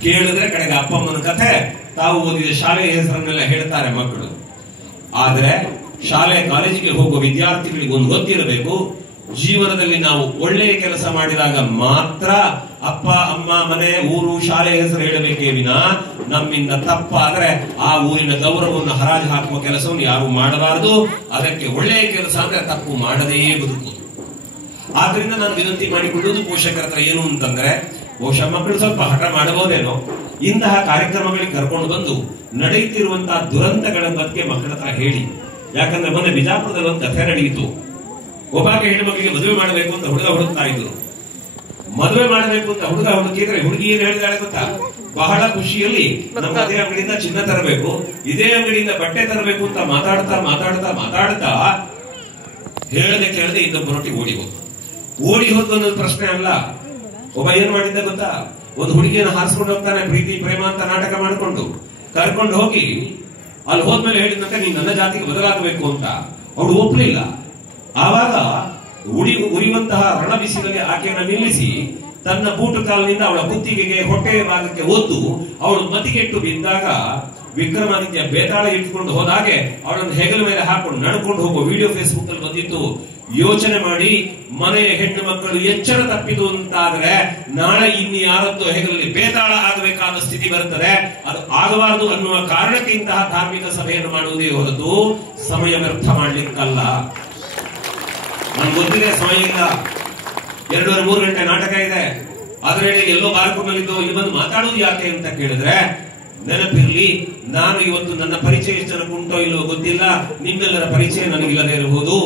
ಕೇಳಿದ್ರೆ ಕಡೆಗೆ ಅಪ್ಪಮ್ಮನ ಕಥೆ, ತಾವು ಓದಿದ ಶಾಲೆಯ ಹೆಸರನ್ನೆಲ್ಲ ಹೇಳ್ತಾರೆ ಮಕ್ಕಳು. ಆದ್ರೆ ಶಾಲೆ ಕಾಲೇಜಿಗೆ ಹೋಗುವ ವಿದ್ಯಾರ್ಥಿಗಳಿಗೆ ಒಂದು ಗೊತ್ತಿರಬೇಕು, ಜೀವನದಲ್ಲಿ ನಾವು ಒಳ್ಳೆಯ ಕೆಲಸ ಮಾಡಿದಾಗ ಮಾತ್ರ ಅಪ್ಪ ಅಮ್ಮ ಮನೆ ಊರು ಶಾಲೆ ಹೆಸರು ಹೇಳಬೇಕೇ ವಿನ ನಮ್ಮಿಂದ ತಪ್ಪಾದ್ರೆ ಆ ಊರಿನ ಗೌರವವನ್ನು ಹರಾಜು ಹಾಕುವ ಕೆಲಸವನ್ನು ಯಾರು ಮಾಡಬಾರದು. ಅದಕ್ಕೆ ಒಳ್ಳೆಯ ಕೆಲಸ ಅಂದ್ರೆ ತಪ್ಪು ಮಾಡದೇ ಬದುಕುವುದು. ಆದ್ರಿಂದ ನಾನು ವಿನಂತಿ ಮಾಡಿಕೊಳ್ಳುವುದು ಪೋಷಕರ ಹತ್ರ ಏನು ಅಂತಂದ್ರೆ, ಬಹುಶಃ ಮಕ್ಕಳು ಸ್ವಲ್ಪ ಹಠ ಮಾಡಬಹುದೇನೋ, ಇಂತಹ ಕಾರ್ಯಕ್ರಮಗಳಿಗೆ ಕರ್ಕೊಂಡು ಬಂದು ನಡೆಯುತ್ತಿರುವಂತಹ ದುರಂತಗಳ ಬಗ್ಗೆ ಮಕ್ಕಳ ಹತ್ರ ಹೇಳಿ. ಯಾಕಂದ್ರೆ ಮೊನ್ನೆ ಬಿಜಾಪುರದಲ್ಲಿ ಒಂದು ಕಥೆ ನಡೆಯಿತು. ಒಬ್ಬಾಕೆ ಹೆಣ್ಣುಮಕ್ಕಳಿಗೆ ಮದುವೆ ಮಾಡಬೇಕು ಅಂತ ಹುಡುಗ ಹುಡುಕ್ತಾ ಇದ್ರು. ಮದುವೆ ಮಾಡಬೇಕು ಅಂತ ಹುಡುಗ ಹುಡುಕಿದ್ರೆ ಹುಡುಗಿ ಏನು ಹೇಳಿದಾಳೆ ಗೊತ್ತಾ? ಬಹಳ ಖುಷಿಯಲ್ಲಿ ನಮ್ಮ ಅದೇ ಅಂಗಡಿಯಿಂದ ಚಿನ್ನ ತರಬೇಕು, ಇದೇ ಅಂಗಡಿಯಿಂದ ಬಟ್ಟೆ ತರಬೇಕು ಅಂತ ಮಾತಾಡ್ತಾ ಮಾತಾಡ್ತಾ ಮಾತಾಡ್ತಾ ಹೇಳದೆ ಕೇಳದೆ ಇನ್ನೊಬ್ಬರೊಟ್ಟಿಗೆ ಓಡಿ ಹೋದ್ ಅನ್ನೋದು ಪ್ರಶ್ನೆ ಅಲ್ಲ. ಒಬ್ಬ ಏನ್ ಮಾಡಿದ್ದ ಗೊತ್ತಾ? ಒಂದು ಹುಡುಗಿಯನ್ನು ಹಾರಿಸ್ಕೊಂಡು ಹೋಗ್ತಾನೆ, ಪ್ರೀತಿ ಪ್ರೇಮ ಅಂತ ನಾಟಕ ಮಾಡಿಕೊಂಡು ಕರ್ಕೊಂಡು ಹೋಗಿ ಅಲ್ಲಿ ಹೋದ್ಮೇಲೆ ಹೇಳಿದಂತೆ ನೀನ್ ನನ್ನ ಜಾತಿಗೆ ಬದಲಾಗಬೇಕು ಅಂತ. ಅವಳು ಒಪ್ಪಲಿಲ್ಲ. ಆವಾಗ ಉರಿಯುವಂತಹ ರಣ ಬಿಸಿಲಲ್ಲಿ ಆಕೆಯನ್ನು ನಿಲ್ಲಿಸಿ ತನ್ನ ಬೂಟು ಕಾಲಿನಿಂದ ಅವಳ ಕುತ್ತಿಗೆಗೆ ಹೊಟ್ಟೆಯ ಭಾಗಕ್ಕೆ ಒದ್ದು ಅವಳು ಮತಿಗೆಟ್ಟು ಬಿದ್ದಾಗ ವಿಕ್ರಮಾದಿತ್ಯ ಬೇತಾಳ ಇಟ್ಕೊಂಡು ಹೋದಾಗೆ ಅವಳನ್ನು ಹೆಗಲ ಮೇಲೆ ಹಾಕೊಂಡು ನಡ್ಕೊಂಡು ಹೋಗುವ ವಿಡಿಯೋ ಫೇಸ್ಬುಕ್ ಅಲ್ಲಿ ಬಂದಿತ್ತು. ಯೋಚನೆ ಮಾಡಿ, ಮನೆಯ ಹೆಣ್ಣು ಮಕ್ಕಳು ಎಚ್ಚರ ತಪ್ಪಿತು ಅಂತಾದ್ರೆ ನಾಳೆ ಇನ್ನು ಯಾರದ್ದು ಹೆಗಲಲ್ಲಿ ಬೇತಾಳ ಆಗಬೇಕಾದ ಸ್ಥಿತಿ ಬರುತ್ತದೆ. ಅದು ಆಗಬಾರದು ಅನ್ನುವ ಕಾರಣಕ್ಕೆ ಇಂತಹ ಧಾರ್ಮಿಕ ಸಭೆಯನ್ನು ಮಾಡುವುದೇ ಹೊರತು ಸಮಯ ವ್ಯರ್ಥ ಮಾಡ್ಲಿಕ್ಕಲ್ಲ. ನನ್ಗೆ ಗೊತ್ತಿದೆ ಸಮಯ ಇಲ್ಲ, 2-3 ಗಂಟೆ ನಾಟಕ ಇದೆ. ಆದ್ರೆ ಎಲ್ಲೋ ಬಾರ್ಕೂರ್ನಲ್ಲಿದ್ದು ಇಲ್ಲಿ ಬಂದು ಮಾತಾಡುವುದು ಯಾಕೆ ಅಂತ ಕೇಳಿದ್ರೆ, ನೆನಪಿರ್ಲಿ, ನಾನು ಇವತ್ತು ನನ್ನ ಪರಿಚಯ ಎಷ್ಟು ಜನಕ್ಕೆ ಉಂಟೋ ಇಲ್ಲವೋ ಗೊತ್ತಿಲ್ಲ, ನಿಮ್ಮೆಲ್ಲರ ಪರಿಚಯ ನನಗಿಲ್ಲದೆ ಇರಬಹುದು.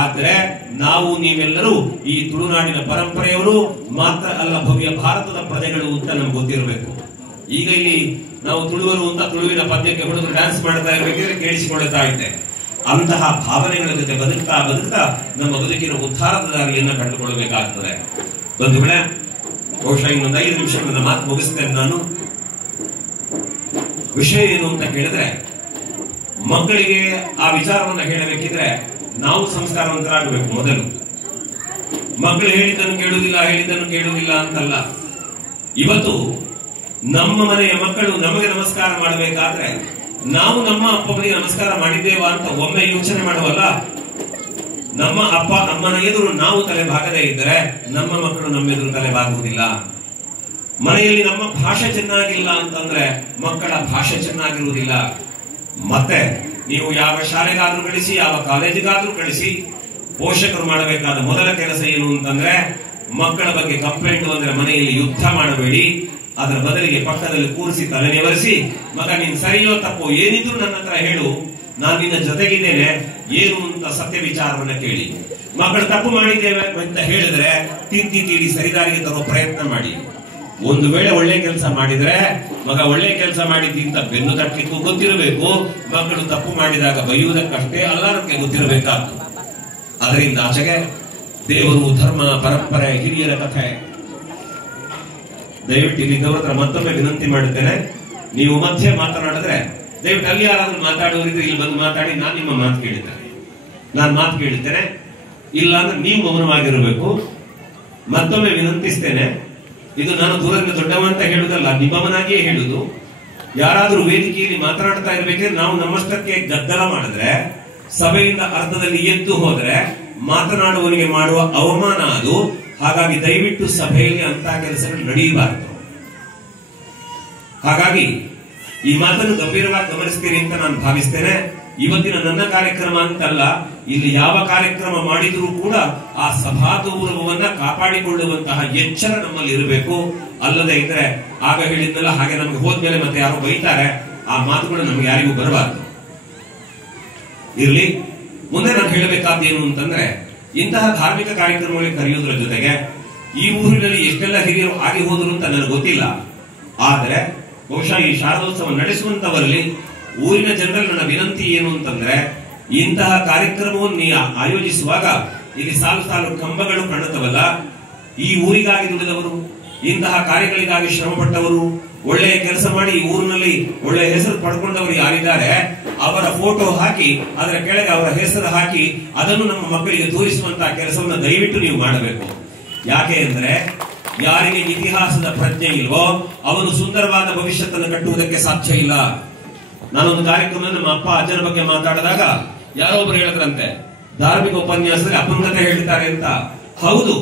ಆದ್ರೆ ನಾವು ನೀವೆಲ್ಲರೂ ಈ ತುಳುನಾಡಿನ ಪರಂಪರೆಯವರು ಮಾತ್ರ ಅಲ್ಲ, ಭವ್ಯ ಭಾರತದ ಪ್ರಜೆಗಳು ಅಂತ ನಮ್ಗೆ ಗೊತ್ತಿರಬೇಕು. ಈಗ ಇಲ್ಲಿ ನಾವು ತುಳುವರು ಅಂತ ತುಳುವಿನ ಪದ್ಯಕ್ಕೆ ಹುಡುಗರು ಡ್ಯಾನ್ಸ್ ಮಾಡ್ತಾ ಇರಬೇಕಿದ್ರೆ ಕೇಳಿಸಿಕೊಳ್ತಾ ಇದ್ದೆ. ಅಂತಹ ಭಾವನೆಗಳ ಜೊತೆ ಬದುಕ್ತಾ ಬದುಕ್ತಾ ನಮ್ಮ ಬದುಕಿನ ಉದ್ಧಾರದ ದಾರಿಯನ್ನ ಕಂಡುಕೊಳ್ಳಬೇಕಾಗ್ತದೆ. ಬಂಧುಗಳೇ, ಬಹುಶಃ ಇನ್ನೊಂದು 5 ನಿಮಿಷಗಳ ಮಾತು ಮುಗಿಸ್ತೇನೆ ನಾನು. ವಿಷಯ ಏನು ಅಂತ ಕೇಳಿದ್ರೆ, ಮಕ್ಕಳಿಗೆ ಆ ವಿಚಾರವನ್ನ ಹೇಳಬೇಕಿದ್ರೆ ನಾವು ಸಂಸ್ಕಾರವಂತರಾಗಬೇಕು. ಮೊದಲು ಮಕ್ಕಳು ಹೇಳಿದ್ದನ್ನು ಕೇಳುವುದಿಲ್ಲ ಅಂತಲ್ಲ. ಇವತ್ತು ನಮ್ಮ ಮನೆಯ ಮಕ್ಕಳು ನಮಗೆ ನಮಸ್ಕಾರ ಮಾಡಬೇಕಾದ್ರೆ ನಾವು ನಮ್ಮ ಅಪ್ಪನಿಗೆ ನಮಸ್ಕಾರ ಮಾಡಿದ್ದೇವಾ ಅಂತ ಒಮ್ಮೆ ಯೋಚನೆ ಮಾಡುವಲ್ಲ. ನಮ್ಮ ಅಪ್ಪ ಅಮ್ಮನ ಎದುರು ನಾವು ತಲೆ ಬಾಗದೇ ಇದ್ದರೆ ನಮ್ಮ ಮಕ್ಕಳು ನಮ್ಮ ಎದುರು ತಲೆ ಬಾಗುವುದಿಲ್ಲ. ಮನೆಯಲ್ಲಿ ನಮ್ಮ ಭಾಷೆ ಚೆನ್ನಾಗಿಲ್ಲ ಅಂತಂದ್ರೆ ಮಕ್ಕಳ ಭಾಷೆ ಚೆನ್ನಾಗಿರುವುದಿಲ್ಲ. ಮತ್ತೆ ನೀವು ಯಾವ ಶಾಲೆಗಾದ್ರೂ ಕಳಿಸಿ, ಯಾವ ಕಾಲೇಜಿಗಾದ್ರೂ ಕಳಿಸಿ, ಪೋಷಕರು ಮಾಡಬೇಕಾದ ಮೊದಲ ಕೆಲಸ ಏನು ಅಂತಂದ್ರೆ, ಮಕ್ಕಳ ಬಗ್ಗೆ ಕಂಪ್ಲೇಂಟ್ ಬಂದ್ರೆ ಮನೆಯಲ್ಲಿ ಯುದ್ಧ ಮಾಡಬೇಡಿ. ಅದರ ಬದಲಿಗೆ ಪಕ್ಕದಲ್ಲಿ ಕೂರಿಸಿ ತಲೆನೆವರಿಸಿ, ಮಗ ನೀನ್ ಸರಿಯೋ ತಪ್ಪೋ ಏನಿದ್ರು ನನ್ನ ಹತ್ರ ಹೇಳು, ನಾನು ನಿನ್ನ ಜೊತೆಗಿದ್ದೇನೆ, ಏನು ಅಂತ ಸತ್ಯ ವಿಚಾರವನ್ನ ಕೇಳಿ. ಮಕ್ಕಳು ತಪ್ಪು ಮಾಡಿದ್ದೇವೆ ಅಂತ ಹೇಳಿದ್ರೆ ತಿದ್ದಿ ತೀಡಿ ಸರಿದಾರಿಗೆ ತರೋ ಪ್ರಯತ್ನ ಮಾಡಿ. ಒಂದು ವೇಳೆ ಒಳ್ಳೆ ಕೆಲಸ ಮಾಡಿದ್ರೆ ಮಗ ಒಳ್ಳೆ ಕೆಲಸ ಮಾಡಿದ್ದಿಂತ ಬೆನ್ನು ತಟ್ಟಲಿಕ್ಕೂ ಗೊತ್ತಿರಬೇಕು. ಮಕ್ಕಳು ತಪ್ಪು ಮಾಡಿದಾಗ ಬೈಯುವುದಕ್ಕಷ್ಟೇ ಅಲ್ಲ ನಮಗೆ ಗೊತ್ತಿರಬೇಕಾದ್ದು. ಅದರಿಂದ ಆಚೆಗೆ ದೇವರು, ಧರ್ಮ, ಪರಂಪರೆ, ಹಿರಿಯರ ಕಥೆ. ದಯವಿಟ್ಟು ಇಲ್ಲಿದ್ದವ್ರ ಹತ್ರ ಮತ್ತೊಮ್ಮೆ ವಿನಂತಿ ಮಾಡುತ್ತೇನೆ, ನೀವು ಮಧ್ಯೆ ಮಾತನಾಡಿದ್ರೆ ದಯವಿಟ್ಟು ಅಲ್ಲಿ ಯಾರಾದ್ರೂ ಮಾತಾಡುವರಿದ್ರೆ ಇಲ್ಲಿ ಬಂದು ಮಾತಾಡಿ. ನಾನು ನಿಮ್ಮ ಮಾತು ಕೇಳಿದ್ದೇನೆ, ನಾನು ಮಾತು ಕೇಳುತ್ತೇನೆ, ಇಲ್ಲ ಅಂದ್ರೆ ನೀವು ಮೌನವಾಗಿರಬೇಕು. ಮತ್ತೊಮ್ಮೆ ವಿನಂತಿಸ್ತೇನೆ, ಇದು ನಾನು ದೂರದಿಂದ ದೊಡ್ಡವ ಅಂತ ಹೇಳುವುದಲ್ಲ, ನಿಮ್ಮವನಾಗಿಯೇ ಹೇಳುದು. ಯಾರಾದ್ರೂ ವೇದಿಕೆಯಲ್ಲಿ ಮಾತನಾಡ್ತಾ ಇರ್ಬೇಕಾದ್ರೆ ನಾವು ನಮ್ಮಷ್ಟಕ್ಕೆ ಗದ್ದಲ ಮಾಡಿದ್ರೆ, ಸಭೆಯಿಂದ ಅರ್ಧದಲ್ಲಿ ಎದ್ದು ಹೋದ್ರೆ ಮಾತನಾಡುವವನಿಗೆ ಮಾಡುವ ಅವಮಾನ ಅದು. ಹಾಗಾಗಿ ದಯವಿಟ್ಟು ಸಭೆಯಲ್ಲಿ ಅಂತಹ ಕೆಲಸಗಳು ನಡೆಯಬಾರದು. ಹಾಗಾಗಿ ಈ ಮಾತನ್ನು ಗಂಭೀರವಾಗಿ ಗಮನಿಸ್ತೀರಿ ಅಂತ ನಾನು ಭಾವಿಸ್ತೇನೆ. ಇವತ್ತಿನ ನನ್ನ ಕಾರ್ಯಕ್ರಮ ಅಂತಲ್ಲ, ಇಲ್ಲಿ ಯಾವ ಕಾರ್ಯಕ್ರಮ ಮಾಡಿದರೂ ಕೂಡ ಆ ಸಭಾ ಗೌರವವನ್ನ ಕಾಪಾಡಿಕೊಳ್ಳುವಂತಹ ಎಚ್ಚರ ನಮ್ಮಲ್ಲಿ ಇರಬೇಕು. ಅಲ್ಲದೆ ಇದ್ರೆ ಆಗ ಹೇಳಿದ್ದಲ್ಲ, ಹಾಗೆ ನಮ್ಗೆ ಹೋದ್ಮೇಲೆ ಮತ್ತೆ ಯಾರು ಬೈತಾರೆ, ಆ ಮಾತುಗಳು ನಮ್ಗೆ ಯಾರಿಗೂ ಬರಬಾರದು. ಇರ್ಲಿ, ಮುಂದೆ ನಾನು ಹೇಳಬೇಕಾದ್ದೇನು ಅಂತಂದ್ರೆ, ಇಂತಹ ಧಾರ್ಮಿಕ ಕಾರ್ಯಕ್ರಮಗಳಿಗೆ ಕರೆಯುವುದರ ಜೊತೆಗೆ ಈ ಊರಿನಲ್ಲಿ ಎಷ್ಟೆಲ್ಲ ಹಿರಿಯರು ಆಗಿ ಹೋದ್ರು ಅಂತ ನನಗೆ ಗೊತ್ತಿಲ್ಲ. ಆದರೆ ಬಹುಶಃ ಈ ಶಾರದೋತ್ಸವ ನಡೆಸುವಂತವರಲ್ಲಿ ಊರಿನ ಜನರಲ್ಲಿ ನನ್ನ ವಿನಂತಿ ಏನು ಅಂತಂದ್ರೆ, ಇಂತಹ ಕಾರ್ಯಕ್ರಮವನ್ನು ಆಯೋಜಿಸುವಾಗ ಇಲ್ಲಿ ಸಾಲು ಸಾಲು ಕಂಬಗಳು ಕಾಣುತ್ತವಲ್ಲ, ಈ ಊರಿಗಾಗಿ ದುಡಿದವರು, ಇಂತಹ ಕಾರ್ಯಗಳಿಗಾಗಿ ಶ್ರಮ ಪಟ್ಟವರು, ಒಳ್ಳೆಯ ಕೆಲಸ ಮಾಡಿ ಈ ಊರಿನಲ್ಲಿ ಒಳ್ಳೆಯ ಹೆಸರು ಪಡ್ಕೊಂಡವರು ಯಾರಿದ್ದಾರೆ ಅವರ ಫೋಟೋ ಹಾಕಿ ಅದರ ಕೆಳಗೆ ಅವರ ಹೆಸರು ಹಾಕಿ ಅದನ್ನು ನಮ್ಮ ಮಕ್ಕಳಿಗೆ ತೋರಿಸುವಂತಹ ಕೆಲಸವನ್ನು ದಯವಿಟ್ಟು ನೀವು ಮಾಡಬೇಕು. ಯಾಕೆ ಅಂದ್ರೆ ಯಾರಿಗೆ ಇತಿಹಾಸದ ಪ್ರಜ್ಞೆ ಇಲ್ವೋ ಅವನು ಸುಂದರವಾದ ಭವಿಷ್ಯತನ್ನು ಕಟ್ಟುವುದಕ್ಕೆ ಸಾಧ್ಯ ಇಲ್ಲ. ನಾನೊಂದು ಕಾರ್ಯಕ್ರಮದಲ್ಲಿ ನಮ್ಮ ಅಪ್ಪ ಅಜ್ಜನ ಬಗ್ಗೆ ಮಾತಾಡಿದಾಗ ಯಾರೋ ಒಬ್ರು ಹೇಳಿದ್ರಂತೆ, ಧಾರ್ಮಿಕ ಉಪನ್ಯಾಸದಲ್ಲಿ ಅಪ್ಪನ ಕಥೆ ಹೇಳ್ತಾರೆ ಅಂತ. ಹೌದು,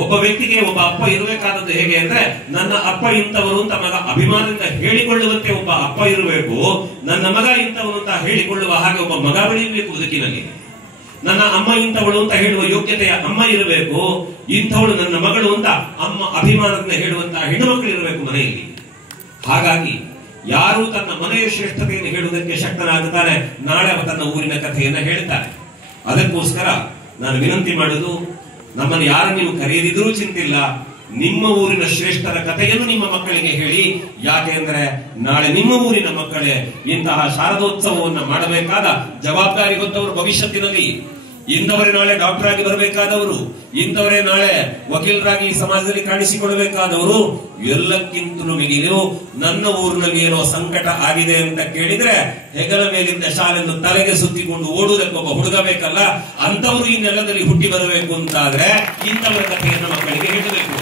ಒಬ್ಬ ವ್ಯಕ್ತಿಗೆ ಒಬ್ಬ ಅಪ್ಪ ಇರಬೇಕಾದದ್ದು ಹೇಗೆ ಅಂದ್ರೆ, ನನ್ನ ಅಪ್ಪ ಇಂಥವರು ಅಂತ ಮಗ ಅಭಿಮಾನದಿಂದ ಹೇಳಿಕೊಳ್ಳುವಂತೆ ಒಬ್ಬ ಅಪ್ಪ ಇರಬೇಕು. ನನ್ನ ಮಗ ಇಂಥವನು ಅಂತ ಹೇಳಿಕೊಳ್ಳುವ ಹಾಗೆ ಒಬ್ಬ ಮಗ ಬೆಳೆಯಬೇಕು ಬದುಕಿನಲ್ಲಿ. ನನ್ನ ಅಮ್ಮ ಇಂಥವಳು ಅಂತ ಹೇಳುವ ಯೋಗ್ಯತೆಯ ಅಮ್ಮ ಇರಬೇಕು. ಇಂಥವಳು ನನ್ನ ಮಗಳು ಅಂತ ಅಮ್ಮ ಅಭಿಮಾನದಿಂದ ಹೇಳುವಂತಹ ಹೆಣ್ಣು ಮಕ್ಕಳು ಇರಬೇಕು ಮನೆಯಲ್ಲಿ. ಹಾಗಾಗಿ ಯಾರು ತನ್ನ ಮನೆಯ ಶ್ರೇಷ್ಠತೆಯನ್ನು ಹೇಳುವುದಕ್ಕೆ ಶಕ್ತನಾಗುತ್ತಾನೆ, ನಾಳೆ ತನ್ನ ಊರಿನ ಕಥೆಯನ್ನ ಹೇಳ್ತಾನೆ. ಅದಕ್ಕೋಸ್ಕರ ನಾನು ವಿನಂತಿ ಮಾಡುವುದು, ನಮ್ಮನ್ನು ಯಾರು ನೀವು ಕರೆಯದಿದ್ರೂ ಚಿಂತಿಲ್ಲ, ನಿಮ್ಮ ಊರಿನ ಶ್ರೇಷ್ಠರ ಕಥೆಯನ್ನು ನಿಮ್ಮ ಮಕ್ಕಳಿಗೆ ಹೇಳಿ. ಯಾಕೆ ಅಂದ್ರೆ ನಾಳೆ ನಿಮ್ಮ ಊರಿನ ಮಕ್ಕಳೇ ಇಂತಹ ಶಾರದೋತ್ಸವವನ್ನು ಮಾಡಬೇಕಾದ ಜವಾಬ್ದಾರಿ ಹೊತ್ತವರು ಭವಿಷ್ಯತ್ತಿನಲ್ಲಿ. ಇಂಥವರೇ ನಾಳೆ ಡಾಕ್ಟರ್ ಆಗಿ ಬರಬೇಕಾದವರು, ಇಂಥವರೇ ನಾಳೆ ವಕೀಲರಾಗಿ ಸಮಾಜದಲ್ಲಿ ಕಾಣಿಸಿಕೊಳ್ಳಬೇಕಾದವರು. ಎಲ್ಲಕ್ಕಿಂತಲೂ ಮಿಗಿಲು ನನ್ನ ಊರಿನಲ್ಲಿ ಏನೋ ಸಂಕಟ ಆಗಿದೆ ಅಂತ ಕೇಳಿದ್ರೆ ಹೆಗಲ ಮೇಲಿಂದ ಶಾಲೆಯನ್ನು ತಲೆಗೆ ಸುತ್ತಿಕೊಂಡು ಓಡುವುದಕ್ಕೊಬ್ಬ ಹುಡುಗ ಬೇಕಲ್ಲ, ಅಂತವರು ಈ ನೆಲದಲ್ಲಿ ಹುಟ್ಟಿ ಬರಬೇಕು ಅಂತಾದ್ರೆ ಇಂಥವರ ಕಥೆಯನ್ನು ಮಕ್ಕಳಿಗೆ ಹೇಳಬೇಕು.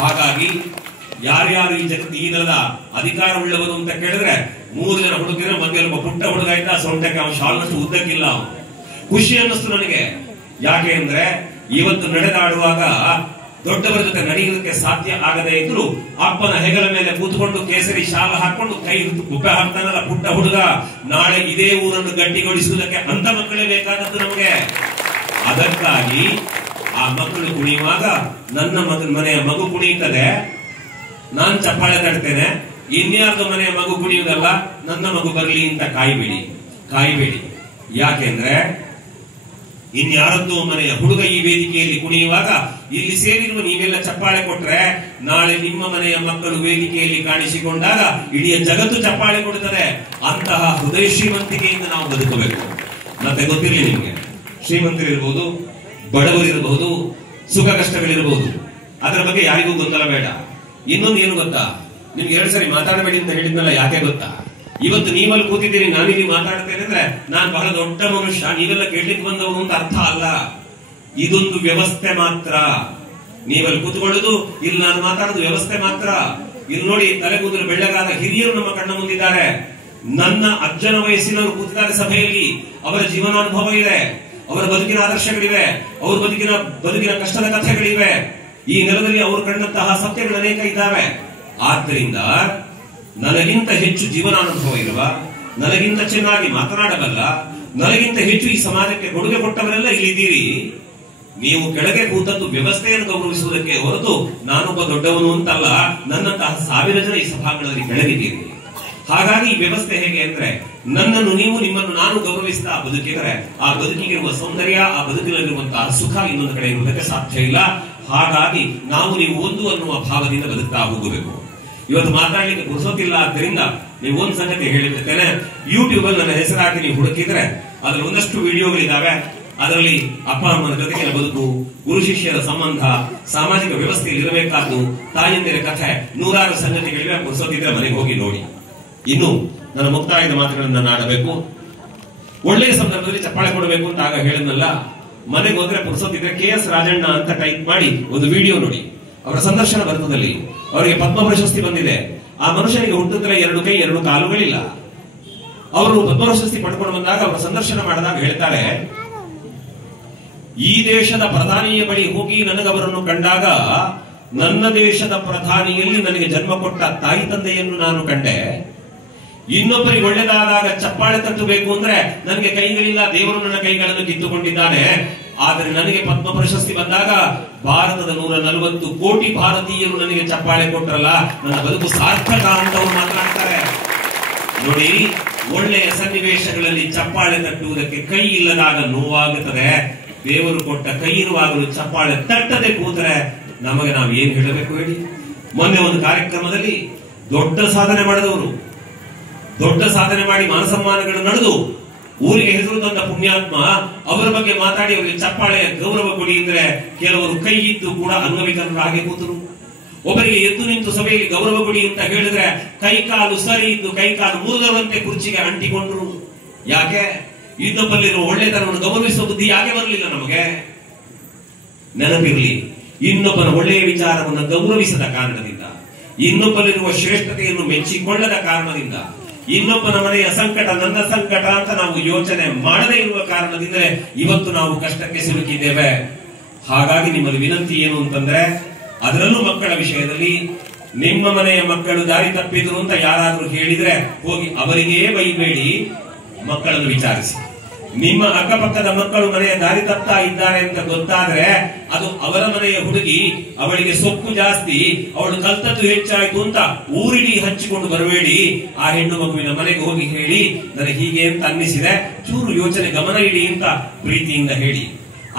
ಹಾಗಾಗಿ ಯಾರ್ಯಾರು ಈ ಜಗತ್ತು ಈ ನೆಲದ ಅಧಿಕಾರವುಳ್ಳವರು ಅಂತ ಕೇಳಿದ್ರೆ 3 ಜನ ಹುಡುಗಿದ್ರೆ ಮಧ್ಯೆ ಒಬ್ಬ ಪುಟ್ಟ ಹುಡುಗ ಇದ್ದ, ಸೊಂಟಕ್ಕೆ ಅವನು ಶಾಲ್ನಷ್ಟು ಉದ್ದಕ್ಕಿಲ್ಲ. ಅವನು ಖುಷಿ ಅನ್ನಿಸ್ತು ನನಗೆ. ಯಾಕೆ ಅಂದ್ರೆ ಇವತ್ತು ನಡೆದಾಡುವಾಗ ದೊಡ್ಡವರ ಜೊತೆ ನಡೆಯುವುದಕ್ಕೆ ಸಾಧ್ಯ ಆಗದೇ ಇದ್ರು ಅಪ್ಪನ ಹೆಗಲ ಮೇಲೆ ಕೂತ್ಕೊಂಡು ಕೇಸರಿ ಶಾಲ ಹಾಕೊಂಡು ಕೈ ಗುಪ್ಪೆ ಹಾಕ್ತಾನಲ್ಲ ಪುಟ್ಟ ಹುಡುಗ, ನಾಳೆ ಇದೇ ಊರನ್ನು ಗಟ್ಟಿಗೊಳಿಸುವುದಕ್ಕೆ ಅಂತ ಮಕ್ಕಳೇ ಬೇಕಾದದ್ದು ನಮಗೆ. ಅದಕ್ಕಾಗಿ ಆ ಮಕ್ಕಳು ಕುಣಿಯುವಾಗ ನನ್ನ ಮನೆಯ ಮಗು ಕುಣಿಯುತ್ತದೆ, ನಾನು ಚಪ್ಪಾಳೆ ತಡ್ತೇನೆ, ಇನ್ಯಾರ್ದು ಮನೆಯ ಮಗು ಕುಣಿಯುವುದಲ್ಲ, ನನ್ನ ಮಗು ಬರಲಿ ಅಂತ ಕಾಯಬೇಡಿ. ಯಾಕೆಂದ್ರೆ ಇನ್ಯಾರದ್ದು ಮನೆಯ ಹುಡುಗ ಈ ವೇದಿಕೆಯಲ್ಲಿ ಕುಣಿಯುವಾಗ ಇಲ್ಲಿ ಸೇರಿರುವ ನೀವೆಲ್ಲ ಚಪ್ಪಾಳೆ ಕೊಟ್ರೆ ನಾಳೆ ನಿಮ್ಮ ಮನೆಯ ಮಕ್ಕಳು ವೇದಿಕೆಯಲ್ಲಿ ಕಾಣಿಸಿಕೊಂಡಾಗ ಇಡೀ ಜಗತ್ತು ಚಪ್ಪಾಳೆ ಕೊಡುತ್ತದೆ. ಅಂತಹ ಹೃದಯ ಶ್ರೀಮಂತಿಕೆಯಿಂದ ನಾವು ಬದುಕಬೇಕು. ಮತ್ತೆ ಗೊತ್ತಿರಲಿ ನಿಮ್ಗೆ, ಶ್ರೀಮಂತರಿರ್ಬಹುದು, ಬಡವರಿರಬಹುದು, ಸುಖ ಕಷ್ಟಗಳಿರಬಹುದು, ಅದರ ಬಗ್ಗೆ ಯಾರಿಗೂ ಗೊಂದಲ ಬೇಡ. ಇನ್ನೊಂದು ಏನು ಗೊತ್ತಾ, ನಿಮ್ಗೆ 2 ಸರಿ ಮಾತಾಡಬೇಡಿ ಅಂತ ಹೇಳಿದ್ನಲ್ಲ, ಯಾಕೆ ಗೊತ್ತಾ? ಇವತ್ತು ನೀವಲ್ಲಿ ಕೂತಿದ್ದೀರಿ, ನಾನಿಲ್ಲಿ ಮಾತಾಡ್ತೇನೆ ಅಂದ್ರೆ ನಾನು ಬಹಳ ದೊಡ್ಡ ಮನುಷ್ಯ, ನೀವೆಲ್ಲ ಕೇಳಲಿಕ್ಕೆ ಬಂದವರು ಅಂತ ಅರ್ಥ ಅಲ್ಲ. ಇದೊಂದು ವ್ಯವಸ್ಥೆ ಮಾತ್ರ. ನೀವಲ್ಲಿ ಕೂತ್ಕೊಳ್ಳೋದು, ಇಲ್ಲಿ ನಾನು ಮಾತಾಡೋದು ವ್ಯವಸ್ಥೆ ಮಾತ್ರ. ಇಲ್ಲಿ ನೋಡಿ, ತಲೆಗೂದಲು ಬೆಳ್ಳಗಾದ ಹಿರಿಯರು ನಮ್ಮ ಕಣ್ಣ ಮುಂದಿದ್ದಾರೆ. ನನ್ನ ಅಜ್ಜನ ವಯಸ್ಸಿನವರು ಕೂತಿದ್ದಾರೆ ಸಭೆಯಲ್ಲಿ. ಅವರ ಜೀವನಾನುಭವ ಇದೆ, ಅವರ ಬದುಕಿನ ಆದರ್ಶಗಳಿವೆ, ಅವರ ಬದುಕಿನ ಕಷ್ಟದ ಕಥೆಗಳಿವೆ. ಈ ನೆಲದಲ್ಲಿ ಅವರು ಕಂಡಂತಹ ಸತ್ಯಗಳು ಅನೇಕ ಇದ್ದಾವೆ. ಆದ್ದರಿಂದ ನನಗಿಂತ ಹೆಚ್ಚು ಜೀವನಾನುಭವ ಇರುವ, ನನಗಿಂತ ಚೆನ್ನಾಗಿ ಮಾತನಾಡಬಲ್ಲ, ನನಗಿಂತ ಹೆಚ್ಚು ಈ ಸಮಾಜಕ್ಕೆ ಕೊಡುಗೆ ಕೊಟ್ಟವರೆಲ್ಲ ಇಲ್ಲಿದ್ದೀರಿ. ನೀವು ಕೆಳಗೆ ಕೂತದ್ದು ವ್ಯವಸ್ಥೆಯನ್ನು ಗೌರವಿಸುವುದಕ್ಕೆ ಹೊರತು ನಾನೊಬ್ಬ ದೊಡ್ಡವನು ಅಂತಲ್ಲ. ನನ್ನಂತಹ 1000 ಜನ ಈ ಸಭಾಂಗಣದಲ್ಲಿ ಕೆಳಗಿದ್ದೀರಿ. ಹಾಗಾಗಿ ಈ ವ್ಯವಸ್ಥೆ ಹೇಗೆ ಅಂದ್ರೆ, ನನ್ನನ್ನು ನೀವು, ನಿಮ್ಮನ್ನು ನಾನು ಗೌರವಿಸ್ತಾ ಬದುಕಿದರೆ ಆ ಬದುಕಿಗಿರುವ ಸೌಂದರ್ಯ, ಆ ಬದುಕಿನಲ್ಲಿರುವಂತಹ ಸುಖ ಇನ್ನೊಂದು ಕಡೆ ಇರುವುದಕ್ಕೆ ಸಾಧ್ಯ ಇಲ್ಲ. ಹಾಗಾಗಿ ನಾವು ನೀವು ಒಂದು ಅನ್ನುವ ಭಾವದಿಂದ ಬದುಕ್ತಾ ಹೋಗಬೇಕು. ಇವತ್ತು ಮಾತಾಡ್ಲಿಕ್ಕೆ ಪುರುಸೋತಿಲ್ಲ, ಆದ್ದರಿಂದ ನೀವು ಒಂದು ಸಂಗತಿ ಹೇಳಿಬಿಡ್ತೇನೆ. ಯೂಟ್ಯೂಬ್ ಅಲ್ಲಿ ನನ್ನ ಹೆಸರು ಹಾಕಿ ನೀವು ಹುಡುಕಿದ್ರೆ ಅದರಲ್ಲಿ ಒಂದಷ್ಟು ವಿಡಿಯೋಗಳಿದ್ದಾವೆ. ಅದರಲ್ಲಿ ಅಪ್ಪ ಅಮ್ಮನ ಜೊತೆಗಿನ ಬದುಕು, ಗುರು ಶಿಷ್ಯರ ಸಂಬಂಧ, ಸಾಮಾಜಿಕ ವ್ಯವಸ್ಥೆಯಲ್ಲಿ ಇರಬೇಕಾದ್ದು, ತಾಯಂದಿರ ಕಥೆ, 100 ಸಂಗತಿಗಳಿವೆ. ಪುರುಸೋತಿದ್ರೆ ಮನೆಗೆ ಹೋಗಿ ನೋಡಿ. ಇನ್ನು ನನ್ನ ಮುಕ್ತಾಯದ ಮಾತುಗಳನ್ನ ನಾಡಬೇಕು. ಒಳ್ಳೆಯ ಸಂದರ್ಭದಲ್ಲಿ ಚಪ್ಪಾಳೆ ಕೊಡಬೇಕು ಅಂತ ಆಗ ಹೇಳಿದ್ನಲ್ಲ, ಮನೆಗೆ ಹೋದ್ರೆ ಪುರುಸೋತಿದ್ರೆ KS ರಾಜಣ್ಣ ಅಂತ ಟೈಪ್ ಮಾಡಿ ಒಂದು ವಿಡಿಯೋ ನೋಡಿ. ಅವರ ಸಂದರ್ಶನ ಬರ್ತದಲ್ಲಿ ಅವರಿಗೆ ಪದ್ಮ ಪ್ರಶಸ್ತಿ ಬಂದಿದೆ. ಆ ಮನುಷ್ಯನಿಗೆ ಹುಟ್ಟಿದ್ರೆ 2 ಕೈ 2 ಕಾಲುಗಳಿಲ್ಲ. ಅವರು ಪದ್ಮ ಪ್ರಶಸ್ತಿ ಪಡ್ಕೊಂಡು ಬಂದಾಗ ಅವರ ಸಂದರ್ಶನ ಮಾಡಿದಾಗ ಹೇಳ್ತಾರೆ, ಈ ದೇಶದ ಪ್ರಧಾನಿಯ ಬಳಿ ಹೋಗಿ ನನಗವರನ್ನು ಕಂಡಾಗ ನನ್ನ ದೇಶದ ಪ್ರಧಾನಿಯಲ್ಲಿ ನನಗೆ ಜನ್ಮ ಕೊಟ್ಟ ತಾಯಿ ತಂದೆಯನ್ನು ನಾನು ಕಂಡೆ. ಇನ್ನೊಬ್ಬರಿಗೆ ಒಳ್ಳೆದಾದಾಗ ಚಪ್ಪಾಳೆ ತಟ್ಟಬೇಕು ಅಂದ್ರೆ ನನಗೆ ಕೈಗಳಿಲ್ಲ, ದೇವರು ನನ್ನ ಕೈಗಳನ್ನು ಕಿತ್ತುಕೊಂಡಿದ್ದಾನೆ. ಆದರೆ ನನಗೆ ಪದ್ಮ ಪ್ರಶಸ್ತಿ ಬಂದಾಗ ಭಾರತದ 140 ಕೋಟಿ ಭಾರತೀಯರು ನನಗೆ ಚಪ್ಪಾಳೆ ಕೊಟ್ಟರಲ್ಲ, ನನ್ನ ಬದುಕು ಸಾರ್ಥಕ ಅಂತ ಅವರು ಮಾತನಾಡ್ತಾರೆ. ನೋಡಿ, ಒಳ್ಳೆಯ ಸನ್ನಿವೇಶಗಳಲ್ಲಿ ಚಪ್ಪಾಳೆ ತಟ್ಟುವುದಕ್ಕೆ ಕೈ ಇಲ್ಲದಾಗ ನೋವಾಗುತ್ತದೆ. ದೇವರು ಕೊಟ್ಟ ಕೈ ಇರುವಾಗಲೂ ಚಪ್ಪಾಳೆ ತಟ್ಟದೆ ಕೂತರೆ ನಮಗೆ ನಾವು ಏನ್ ಹೇಳಬೇಕು ಹೇಳಿ? ಮೊನ್ನೆ ಒಂದು ಕಾರ್ಯಕ್ರಮದಲ್ಲಿ ದೊಡ್ಡ ಸಾಧನೆ ಮಾಡಿದವರು, ದೊಡ್ಡ ಸಾಧನೆ ಮಾಡಿ ಮಾನ ಸಮ್ಮಾನಗಳು ನಡೆದು ಊರಿಗೆ ಹೆಸರು ತಂದ ಪುಣ್ಯಾತ್ಮ ಅವರ ಬಗ್ಗೆ ಮಾತಾಡಿ ಅವರಿಗೆ ಚಪ್ಪಾಳೆ ಗೌರವ ಕೊಡಿ ಅಂದ್ರೆ ಕೆಲವರು ಕೈ ಇದ್ದು ಕೂಡ ಅಂಗವಿಕಲರು ಹಾಗೆ ಕೂತರು. ಒಬ್ಬರಿಗೆ ಎದ್ದು ನಿಂತು ಸಭೆಯಲ್ಲಿ ಗೌರವ ಕೊಡಿ ಅಂತ ಹೇಳಿದ್ರೆ ಕೈಕಾಲು ಸರಿ ಇದ್ದು ಕೈಕಾಲು ಮುರಿದವರಂತೆ ಕುರ್ಚಿಗೆ ಅಂಟಿಕೊಂಡ್ರು. ಯಾಕೆ? ಇನ್ನೊಬ್ಬಲ್ಲಿರುವ ಒಳ್ಳೆತನವನ್ನು ಗೌರವಿಸುವ ಬುದ್ಧಿ ಯಾಕೆ ಬರಲಿಲ್ಲ ನಮಗೆ? ನೆನಪಿರಲಿ, ಇನ್ನೊಬ್ಬನ ಒಳ್ಳೆಯ ವಿಚಾರವನ್ನು ಗೌರವಿಸದ ಕಾರಣದಿಂದ, ಇನ್ನೊಬ್ಬಲಿರುವ ಶ್ರೇಷ್ಠತೆಯನ್ನು ಮೆಚ್ಚಿಕೊಳ್ಳದ ಕಾರಣದಿಂದ, ಇನ್ನೊಬ್ಬನ ಮನೆಯ ಸಂಕಟ ನನ್ನ ಸಂಕಟ ಅಂತ ನಾವು ಯೋಚನೆ ಮಾಡದೇ ಇರುವ ಕಾರಣದಿಂದಲೇ ಇವತ್ತು ನಾವು ಕಷ್ಟಕ್ಕೆ ಸಿಲುಕಿದ್ದೇವೆ. ಹಾಗಾಗಿ ನಿಮ್ಮಲ್ಲಿ ವಿನಂತಿ ಏನು ಅಂತಂದ್ರೆ, ಅದರಲ್ಲೂ ಮಕ್ಕಳ ವಿಷಯದಲ್ಲಿ ನಿಮ್ಮ ಮನೆಯ ಮಕ್ಕಳು ದಾರಿ ತಪ್ಪಿದ್ರು ಅಂತ ಯಾರಾದ್ರೂ ಹೇಳಿದ್ರೆ ಹೋಗಿ ಅವರಿಗೇ ಬೈಬೇಡಿ, ಮಕ್ಕಳನ್ನು ವಿಚಾರಿಸಿ. ನಿಮ್ಮ ಅಕ್ಕಪಕ್ಕದ ಮಕ್ಕಳು ಮನೆಯ ದಾರಿ ತಪ್ತಾ ಇದ್ದಾರೆ ಅಂತ ಗೊತ್ತಾದ್ರೆ ಅದು ಅವರ ಮನೆಯ ಹುಡುಗಿ, ಅವಳಿಗೆ ಸೊಕ್ಕು ಜಾಸ್ತಿ, ಅವಳು ಕಲ್ತದ್ದು ಹೆಚ್ಚಾಯ್ತು ಅಂತ ಊರಿಡೀ ಹಂಚಿಕೊಂಡು ಬರಬೇಡಿ. ಆ ಹೆಣ್ಣು ಮಗುವಿನ ಮನೆಗೆ ಹೋಗಿ ಹೇಳಿ, ನನಗೆ ಹೀಗೆ ಅಂತ ಅನ್ನಿಸಿದೆ, ಚೂರು ಯೋಚನೆ ಗಮನ ಇಡಿ ಅಂತ ಪ್ರೀತಿಯಿಂದ ಹೇಳಿ.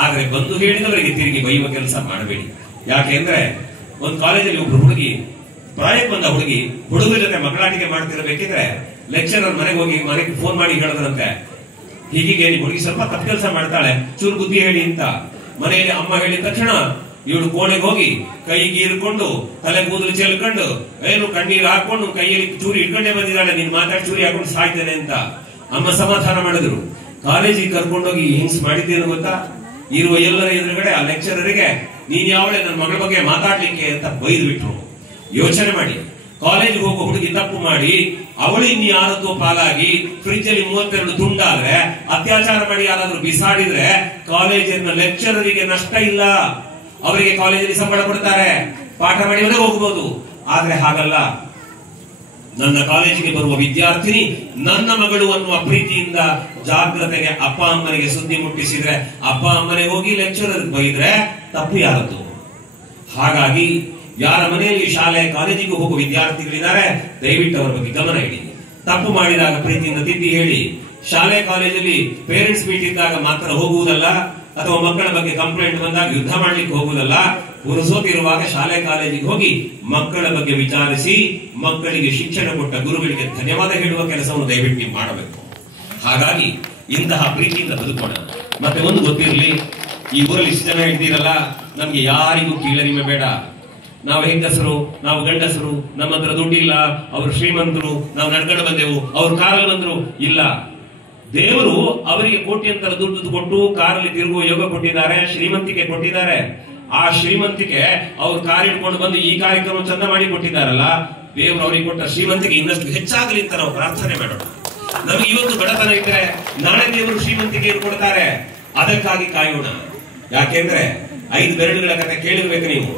ಆದ್ರೆ ಬಂದು ಹೇಳಿದವರಿಗೆ ತಿರುಗಿ ಬೈಯುವ ಕೆಲಸ ಮಾಡಬೇಡಿ. ಯಾಕೆಂದ್ರೆ ಒಂದು ಕಾಲೇಜಲ್ಲಿ ಒಬ್ರು ಹುಡುಗಿ, ಪ್ರಾಯಕ್ಕೆ ಬಂದ ಹುಡುಗಿ, ಹುಡುಗರ ಜೊತೆ ಮಕ್ಕಳಾಟಿಕೆ ಮಾಡ್ತಿರಬೇಕಿದ್ರೆ ಲೆಕ್ಚರರ್ ಮನೆಗೆ ಫೋನ್ ಮಾಡಿ ಹೇಳಿದ್ರಂತೆ, ಹೀಗೆ ನಿಮ್ಮ ಹುಡುಗಿ ಸ್ವಲ್ಪ ತಪ್ಪು ಕೆಲಸ ಮಾಡ್ತಾಳೆ, ಚೂರು ಬುದ್ಧಿ ಹೇಳಿ ಅಂತ. ಮನೆಯಲ್ಲಿ ಅಮ್ಮ ಹೇಳಿದ ತಕ್ಷಣ ಇವಳು ಕೋಣೆಗೆ ಹೋಗಿ ಕೈ ಗೀರ್ಕೊಂಡು ತಲೆ ಕೂದಲು ಚೆಲ್ಕೊಂಡು ಏನು ಕಣ್ಣೀರು ಹಾಕೊಂಡು ಕೈಯಲ್ಲಿ ಚೂರಿ ಇಟ್ಕೊಂಡೇ ಬಂದಿದ್ದಾಳೆ, ನೀನ್ ಮಾತಾಡಿ ಚೂರಿ ಹಾಕೊಂಡು ಸಾಯ್ತೇನೆ ಅಂತ ಅಮ್ಮ ಸಮಾಧಾನ ಮಾಡಿದ್ರು. ಕಾಲೇಜಿಗೆ ಕರ್ಕೊಂಡೋಗಿ ಹಿಂಗ್ಸ್ ಮಾಡಿದ್ದೇನು ಗೊತ್ತಾ? ಇರುವ ಎಲ್ಲರ ಎದುರುಗಡೆ ಆ ಲೆಕ್ಚರರಿಗೆ ನೀನ್ ಯಾವಳೆ ನನ್ನ ಮಗಳ ಬಗ್ಗೆ ಮಾತಾಡ್ಲಿಕ್ಕೆ ಅಂತ ಬೈದು ಬಿಟ್ರು. ಯೋಚನೆ ಮಾಡಿ, ಕಾಲೇಜಿಗೆ ಹೋಗೋ ಹುಡುಗಿ ತಪ್ಪು ಮಾಡಿ ಅವಳು ಇನ್ಯಾರತ್ತೋ ಪಾಲಾಗಿ ಫ್ರಿಜ್ ಅಲ್ಲಿ 32 ತುಂಡಾದ್ರೆ, ಅತ್ಯಾಚಾರ ಮಾಡಿ ಯಾರಾದ್ರೂ ಬಿಸಾಡಿದ್ರೆ ಕಾಲೇಜಿನ ಲೆಕ್ಚರರಿಗೆ ನಷ್ಟ ಇಲ್ಲ. ಅವರಿಗೆ ಕಾಲೇಜಲ್ಲಿ ಸಂಬಳ ಕೊಡ್ತಾರೆ, ಪಾಠ ಮಾಡಿ ಹೋಗ್ಬೋದು. ಆದ್ರೆ ಹಾಗಲ್ಲ, ನನ್ನ ಕಾಲೇಜಿಗೆ ಬರುವ ವಿದ್ಯಾರ್ಥಿನಿ ನನ್ನ ಮಗಳು ಅನ್ನುವ ಪ್ರೀತಿಯಿಂದ ಜಾಗ್ರತೆಗೆ ಅಪ್ಪ ಅಮ್ಮನಿಗೆ ಸುದ್ದಿ ಮುಟ್ಟಿಸಿದ್ರೆ, ಅಪ್ಪ ಅಮ್ಮನೆ ಹೋಗಿ ಲೆಕ್ಚರರ್ ಬೈದ್ರೆ ತಪ್ಪು ಯಾರದ್ದು? ಹಾಗಾಗಿ ಯಾರ ಮನೆಯಲ್ಲಿ ಶಾಲೆ ಕಾಲೇಜಿಗೂ ಹೋಗುವ ವಿದ್ಯಾರ್ಥಿಗಳಿದ್ದಾರೆ, ದಯವಿಟ್ಟು ಅವರ ಬಗ್ಗೆ ಗಮನ ಇಡಿ. ತಪ್ಪು ಮಾಡಿದಾಗ ಪ್ರೀತಿಯಿಂದ ತಿದ್ದಿ ಹೇಳಿ. ಶಾಲೆ ಕಾಲೇಜಲ್ಲಿ ಪೇರೆಂಟ್ಸ್ ಮೀಟ್ ಇದ್ದಾಗ ಮಾತ್ರ ಹೋಗುವುದಲ್ಲ, ಅಥವಾ ಮಕ್ಕಳ ಬಗ್ಗೆ ಕಂಪ್ಲೇಂಟ್ ಬಂದಾಗ ಯುದ್ಧ ಮಾಡ್ಲಿಕ್ಕೆ ಹೋಗುವುದಲ್ಲ. ಪುರುಸೋತಿರುವಾಗ ಶಾಲೆ ಕಾಲೇಜಿಗೆ ಹೋಗಿ ಮಕ್ಕಳ ಬಗ್ಗೆ ವಿಚಾರಿಸಿ ಮಕ್ಕಳಿಗೆ ಶಿಕ್ಷಣ ಕೊಟ್ಟ ಗುರುಗಳಿಗೆ ಧನ್ಯವಾದ ಹೇಳುವ ಕೆಲಸವನ್ನು ದಯವಿಟ್ಟು ನೀವು ಮಾಡಬೇಕು. ಹಾಗಾಗಿ ಇಂತಹ ಪ್ರೀತಿಯಿಂದ ಬದುಕೋಣ. ಮತ್ತೆ ಒಂದು ಗೊತ್ತಿರಲಿ, ಈ ಊರಲ್ಲಿ ಇಷ್ಟು ಜನ ಇದ್ದೀರಲ್ಲ, ನಮ್ಗೆ ಯಾರಿಗೂ ಕೀಳರಿಮೆ ಬೇಡ. ನಾವು ಹೆಂಗಸರು, ನಾವು ಗಂಡಸರು, ನಮ್ಮ ಹತ್ರ ದುಡ್ಡಿಲ್ಲ, ಅವರು ಶ್ರೀಮಂತರು, ನಾವು ನಡ್ಕೊಂಡು ಬಂದೆವು, ಅವ್ರು ಕಾರಲ್ಲಿ ಬಂದ್ರು, ಇಲ್ಲ. ದೇವರು ಅವರಿಗೆ ಕೋಟ್ಯಂತರ ದುಡ್ಡು ಕೊಟ್ಟು ಕಾರಲ್ಲಿ ತಿರುಗುವ ಯೋಗ ಕೊಟ್ಟಿದ್ದಾರೆ, ಶ್ರೀಮಂತಿಕೆ ಕೊಟ್ಟಿದ್ದಾರೆ. ಆ ಶ್ರೀಮಂತಿಕೆ ಅವ್ರು ಕಾರ್ ಇಟ್ಕೊಂಡು ಬಂದು ಈ ಕಾರ್ಯಕ್ರಮ ಚಂದ ಮಾಡಿ ಕೊಟ್ಟಿದ್ದಾರಲ್ಲ, ದೇವರು ಅವರಿಗೆ ಕೊಟ್ಟ ಶ್ರೀಮಂತಿಕೆ ಇನ್ನಷ್ಟು ಹೆಚ್ಚಾಗಲಿ ಅಂತ ನಾವು ಪ್ರಾರ್ಥನೆ ಮಾಡೋಣ. ನಮಗೆ ಇವತ್ತು ಬಡತನ ಇದ್ರೆ ನಾಳೆ ದೇವರು ಶ್ರೀಮಂತಿಕೆಯನ್ನು ಕೊಡ್ತಾರೆ, ಅದಕ್ಕಾಗಿ ಕಾಯೋಣ. ಯಾಕೆಂದ್ರೆ 5 ಬೆರಳುಗಳ ಕತೆ ಕೇಳಿರ್ಬೇಕು ನೀವು.